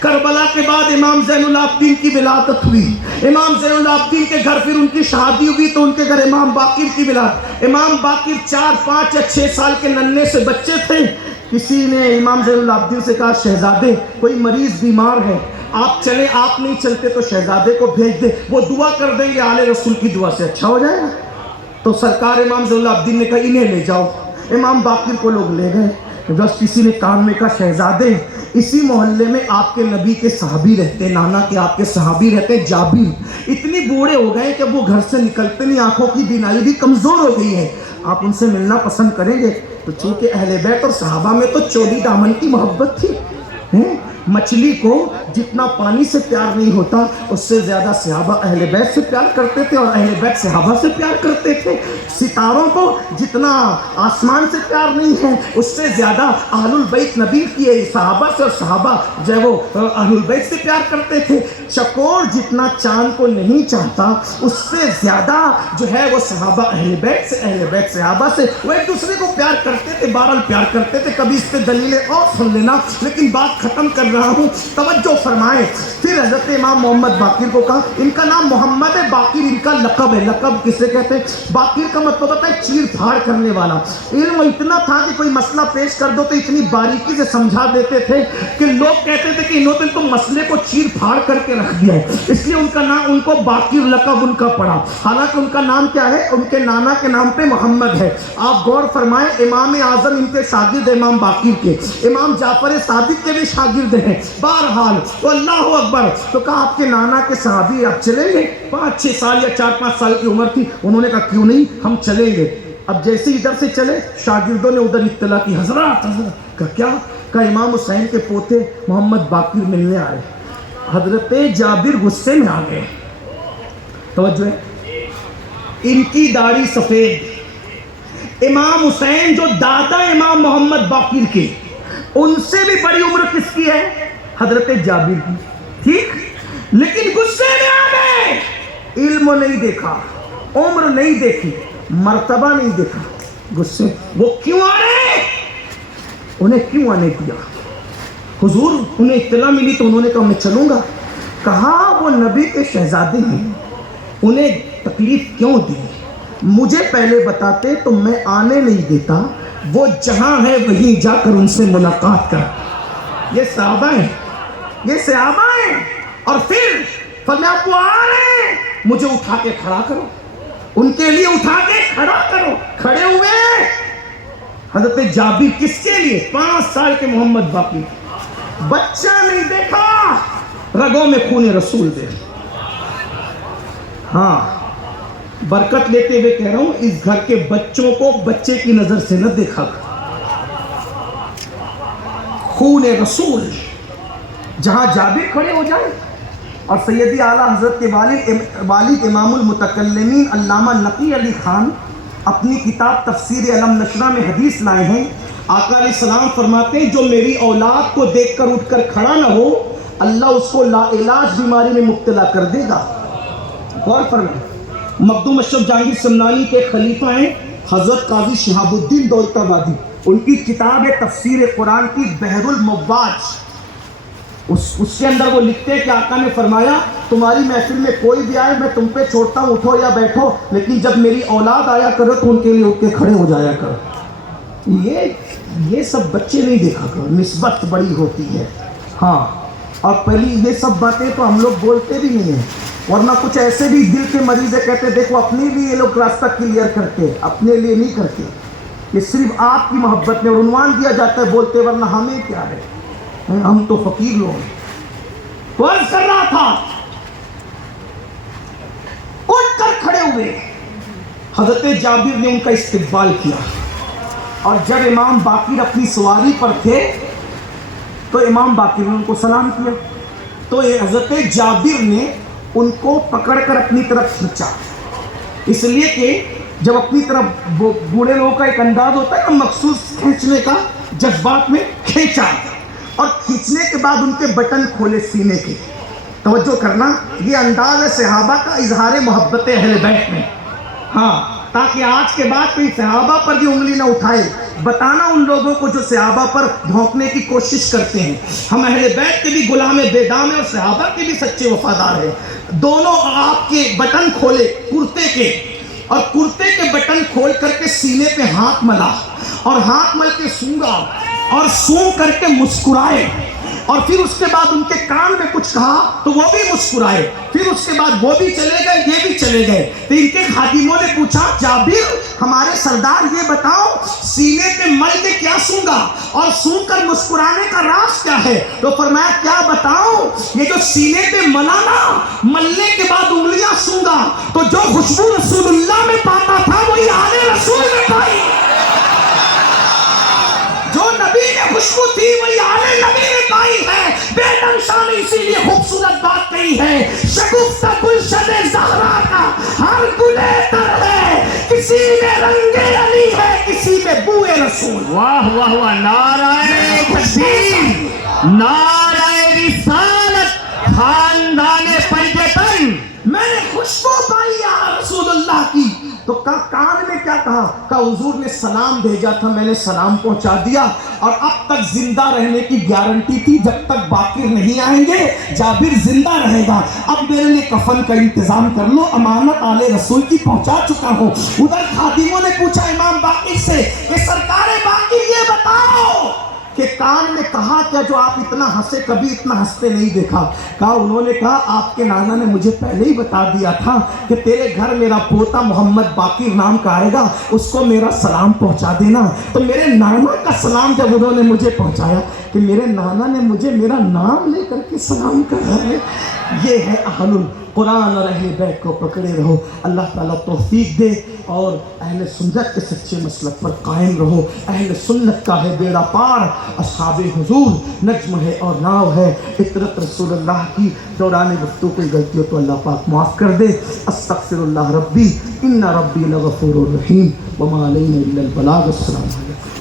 کربلا کے بعد امام زین العابدین کی ولادت ہوئی. امام زین العابدین کے گھر پھر ان کی شادی ہوئی تو ان کے گھر امام باقر کی ولادت. امام باقر 4, 5 یا 6 سال کے ننھے سے بچے تھے. کسی نے امام زین العابدین سے کہا شہزادے کوئی مریض بیمار ہے, آپ چلیں, آپ نہیں چلتے تو شہزادے کو بھیج دیں, وہ دعا کر دیں گے, آل رسول کی دعا سے اچھا ہو جائے گا. تو سرکار امام زین العابدین نے کہا انہیں لے جاؤ. امام باقر کو لوگ لے گئے. بس کسی نے کان میں کہا شہزادے اسی محلے میں آپ کے نبی کے صحابی رہتے, نانا کے آپ کے صحابی رہتے جابر, اتنی بوڑھے ہو گئے کہ وہ گھر سے نکلتے نہیں, آنکھوں کی بینائی بھی کمزور ہو گئی ہے, آپ ان سے ملنا پسند کریں گے؟ تو چونکہ اہل بیت اور صحابہ میں تو چولی دامن کی محبت تھی. مچھلی کو جتنا پانی سے پیار نہیں ہوتا اس سے زیادہ صحابہ اہل بیت سے پیار کرتے تھے اور اہل بیت صحابہ سے پیار کرتے تھے. ستاروں کو جتنا آسمان سے پیار نہیں ہے اس سے زیادہ اہل البیت نبی کی صحابہ سے, اور صحابہ جو ہے وہ اہل البیت سے پیار کرتے تھے. چکور جتنا چاند کو نہیں چاہتا اس سے زیادہ جو ہے وہ صحابہ اہل بیت سے, اہل بیت صحابہ سے, وہ ایک دوسرے کو پیار کرتے تھے, بہرحال پیار کرتے تھے. کبھی اس پہ دلیلیں اور سن لینا, لیکن بات ختم کر رہا ہوں, توجہ فرمائیں. پھر حضرت امام محمد باقر کو کہا, ان کا نام محمد ہے, باقر ان کا لقب ہے. لقب کسے کہتے ہیں؟ باقر کا مطلب ہوتا ہے چیر پھاڑ کرنے والا. علم اتنا تھا کہ کوئی مسئلہ پیش کر دو تو اتنی باریکی سے سمجھا دیتے تھے کہ لوگ کہتے تھے کہ انہوں نے تو مسئلے کو چیر پھاڑ کر کے رکھ دیا ہے, اس لیے ان کا نام, ان کو باقر لقب ان کا پڑا. حالانکہ ان کا نام کیا ہے؟ ان کے نانا کے نام پہ محمد ہے. آپ غور فرمائیں, امام اعظم ان کے شاگرد امام باقر کے, امام جعفر صادق کے بھی شاگرد ہیں. بہرحال تو اللہ اکبر, تو کہا آپ کے نانا کے صحابی آپ چلیں گے؟ 5-6 سال یا 4-5 سال کی عمر تھی. انہوں نے کہا کیوں نہیں, ہم چلیں گے. اب جیسے ادھر سے چلے شاگردوں نے ادھر اطلاع کی, حضرات کہا کیا؟ کہا امام حسین کے پوتے محمد باقر ملنے آئے. حضرت جابر غصے میں آ گئے. توجہ ہے, ان کی داڑھی سفید. امام حسین جو دادا امام محمد باقر کے, ان سے بھی بڑی عمر کس کی ہے؟ حضرت جابر کی. ٹھیک, لیکن غصے میں آ گئے. علم نہیں دیکھا, عمر نہیں دیکھی, مرتبہ نہیں دیکھا, غصے. وہ کیوں آ رہے؟ انہیں کیوں آنے دیا؟ حضور انہیں اطلاع ملی تو انہوں نے کہا میں چلوں گا. کہا وہ نبی کے شہزادے ہیں, انہیں تکلیف کیوں دی؟ مجھے پہلے بتاتے تو میں آنے نہیں دیتا, وہ جہاں ہے وہیں جا کر ان سے ملاقات کر. یہ صحابہ ہیں, یہ صحابہ ہیں. اور پھر فرمایا وہ آ رہے ہیں, مجھے اٹھا کے کھڑا کرو, ان کے لیے اٹھا کے کھڑا کرو. کھڑے ہوئے حضرت جابر کس کے لیے؟ 5 سال کے محمد باقی, بچہ نہیں دیکھا, رگوں میں خون رسول دے. ہاں برکت لیتے ہوئے کہہ رہا ہوں, اس گھر کے بچوں کو بچے کی نظر سے نہ دیکھا. خون رسول جہاں جابر کھڑے ہو جائے. اور سیدی اعلیٰ حضرت کے والد امام المتکلمین علامہ نقی علی خان اپنی کتاب تفسیر علم نشرہ میں حدیث لائے ہیں. آقا علیہ السلام فرماتے ہیں جو میری اولاد کو دیکھ کر اٹھ کر کھڑا نہ ہو, اللہ اس کو لا علاج بیماری میں مبتلا کر دے گا. غور فرمائیں, مخدوم اشرف جہانگیر سمنانی کے خلیفہ ہیں حضرت قاضی شہاب الدین دولت آبادی. ان کی کتاب ہے تفسیر قرآن کی بحر المواج. اس کے اندر وہ لکھتے ہیں کہ آقا نے فرمایا تمہاری محفل میں کوئی بھی آئے میں تم پہ چھوڑتا ہوں, اٹھو یا بیٹھو, لیکن جب میری اولاد آیا کرو تو ان کے لیے اٹھ کے کھڑے ہو جایا کرو. یہ سب بچے نہیں دیکھا کرو, نسبت بڑی ہوتی ہے. ہاں اور پہلی یہ سب باتیں تو ہم لوگ بولتے بھی نہیں ہیں, ورنہ کچھ ایسے بھی دل کے مریض کہتے دیکھو اپنے لیے یہ لوگ راستہ کلیئر کرتے, اپنے لیے نہیں کرتے. یہ صرف آپ کی محبت میں, اور عنوان دیا جاتا ہے بولتے, ورنہ ہمیں کیا ہے, ہم تو فقیر لوگ ہیں. عرض کر رہا تھا, اٹھ کر کھڑے ہوئے. حضرت جابر نے ان کا استقبال کیا, اور جب امام باقر اپنی سواری پر تھے تو امام باقر نے ان کو سلام کیا. تو حضرت جابر نے ان کو پکڑ کر اپنی طرف کھینچا, اس لیے کہ جب اپنی طرف بوڑھے لوگوں کا ایک انداز ہوتا ہے نا مخصوص کھینچنے کا, جذبات میں کھینچا, اور کھینچنے کے بعد ان کے بٹن کھولے سینے کے. توجہ کرنا, یہ انداز ہے صحابہ کا اظہار محبت اہل بیت میں. ہاں تاکہ آج کے بعد کوئی صحابہ پر بھی انگلی نہ اٹھائے, بتانا ان لوگوں کو جو صحابہ پر بھونکنے کی کوشش کرتے ہیں. ہم اہل بیت کے بھی غلام بے دام ہیں اور صحابہ کے بھی سچے وفادار ہیں. دونوں آپ کے بٹن کھولے کرتے کے, اور کرتے کے بٹن کھول کر کے سینے پہ ہاتھ ملا, اور ہاتھ مل کے سونگا, اور سونگ کر کے مسکرائے, اور پھر اس کے بعد ان کے کان میں کچھ کہا تو وہ بھی مسکرائے. پھر اس کے بعد وہ بھی چلے گئے, یہ بھی چلے گئے. تو ان کے خادموں نے پوچھا جابر ہمارے سردار یہ بتاؤ سینے پہ مل کے کیا سونگا اور سونگ کر مسکرانے کا راز کیا ہے؟ تو فرمایا کیا بتاؤں, یہ جو سینے پہ ملا نا, ملنے کے بعد انگلیاں سونگا تو جو خوشبو رسول اللہ میں پاتا تھا وہی آل رسول میں پائی. جو نبی میں خوشبو تھی وہی آل نبی نے پائی ہے. بیگم شاہ نے اسی لیے خوبصورت بات کہی ہے, شگفتہ گلشن زہرا کا ہر گلے تر ہے, کسی میں رنگ علی ہے کسی میں بوئے رسول. واہ واہ واہ, نعرہ تکبیر, نعرہ رسالت, خاندان پنجتن. میں نے خوشبو پائی یا رسول اللہ کی. تو کان میں کیا کہا؟ کہا حضور نے سلام بھیجا تھا, میں نے سلام پہنچا دیا, اور اب تک زندہ رہنے کی گارنٹی تھی, جب تک باقر نہیں آئیں گے جابر زندہ رہے گا. اب میرے لیے کفن کا انتظام کر لو, امانت آل رسول کی پہنچا چکا ہوں. ادھر خادموں نے پوچھا امام باقر سے کہ سرکار باقر یہ بتاؤ کہ کان نے کہا کیا جو آپ اتنا ہنسے, کبھی اتنا ہنستے نہیں دیکھا. کہا انہوں نے کہا آپ کے نانا نے مجھے پہلے ہی بتا دیا تھا کہ تیرے گھر میرا پوتا محمد باقر نام کا آئے گا, اس کو میرا سلام پہنچا دینا. تو میرے نانا کا سلام جب انہوں نے مجھے پہنچایا کہ میرے نانا نے مجھے میرا نام لے کر کے سلام کہا ہے. یہ ہے اہل قرآن اور اہل بیت کو پکڑے رہو. اللہ تعالیٰ توفیق دے اور اہل سنت کے سچے مسلک پر قائم رہو. اہل سنت کا ہے بیڑا پار, اصحاب حضور نجم ہے اور ناو ہے. اطرت رسول اللہ کی دوران گفتگو کوئی غلطی ہو تو اللہ پاک معاف کر دے. استغفر اللہ ربی ان ربی لغفور الرحیم وما علینا الا البلاغ. السلام علیکم.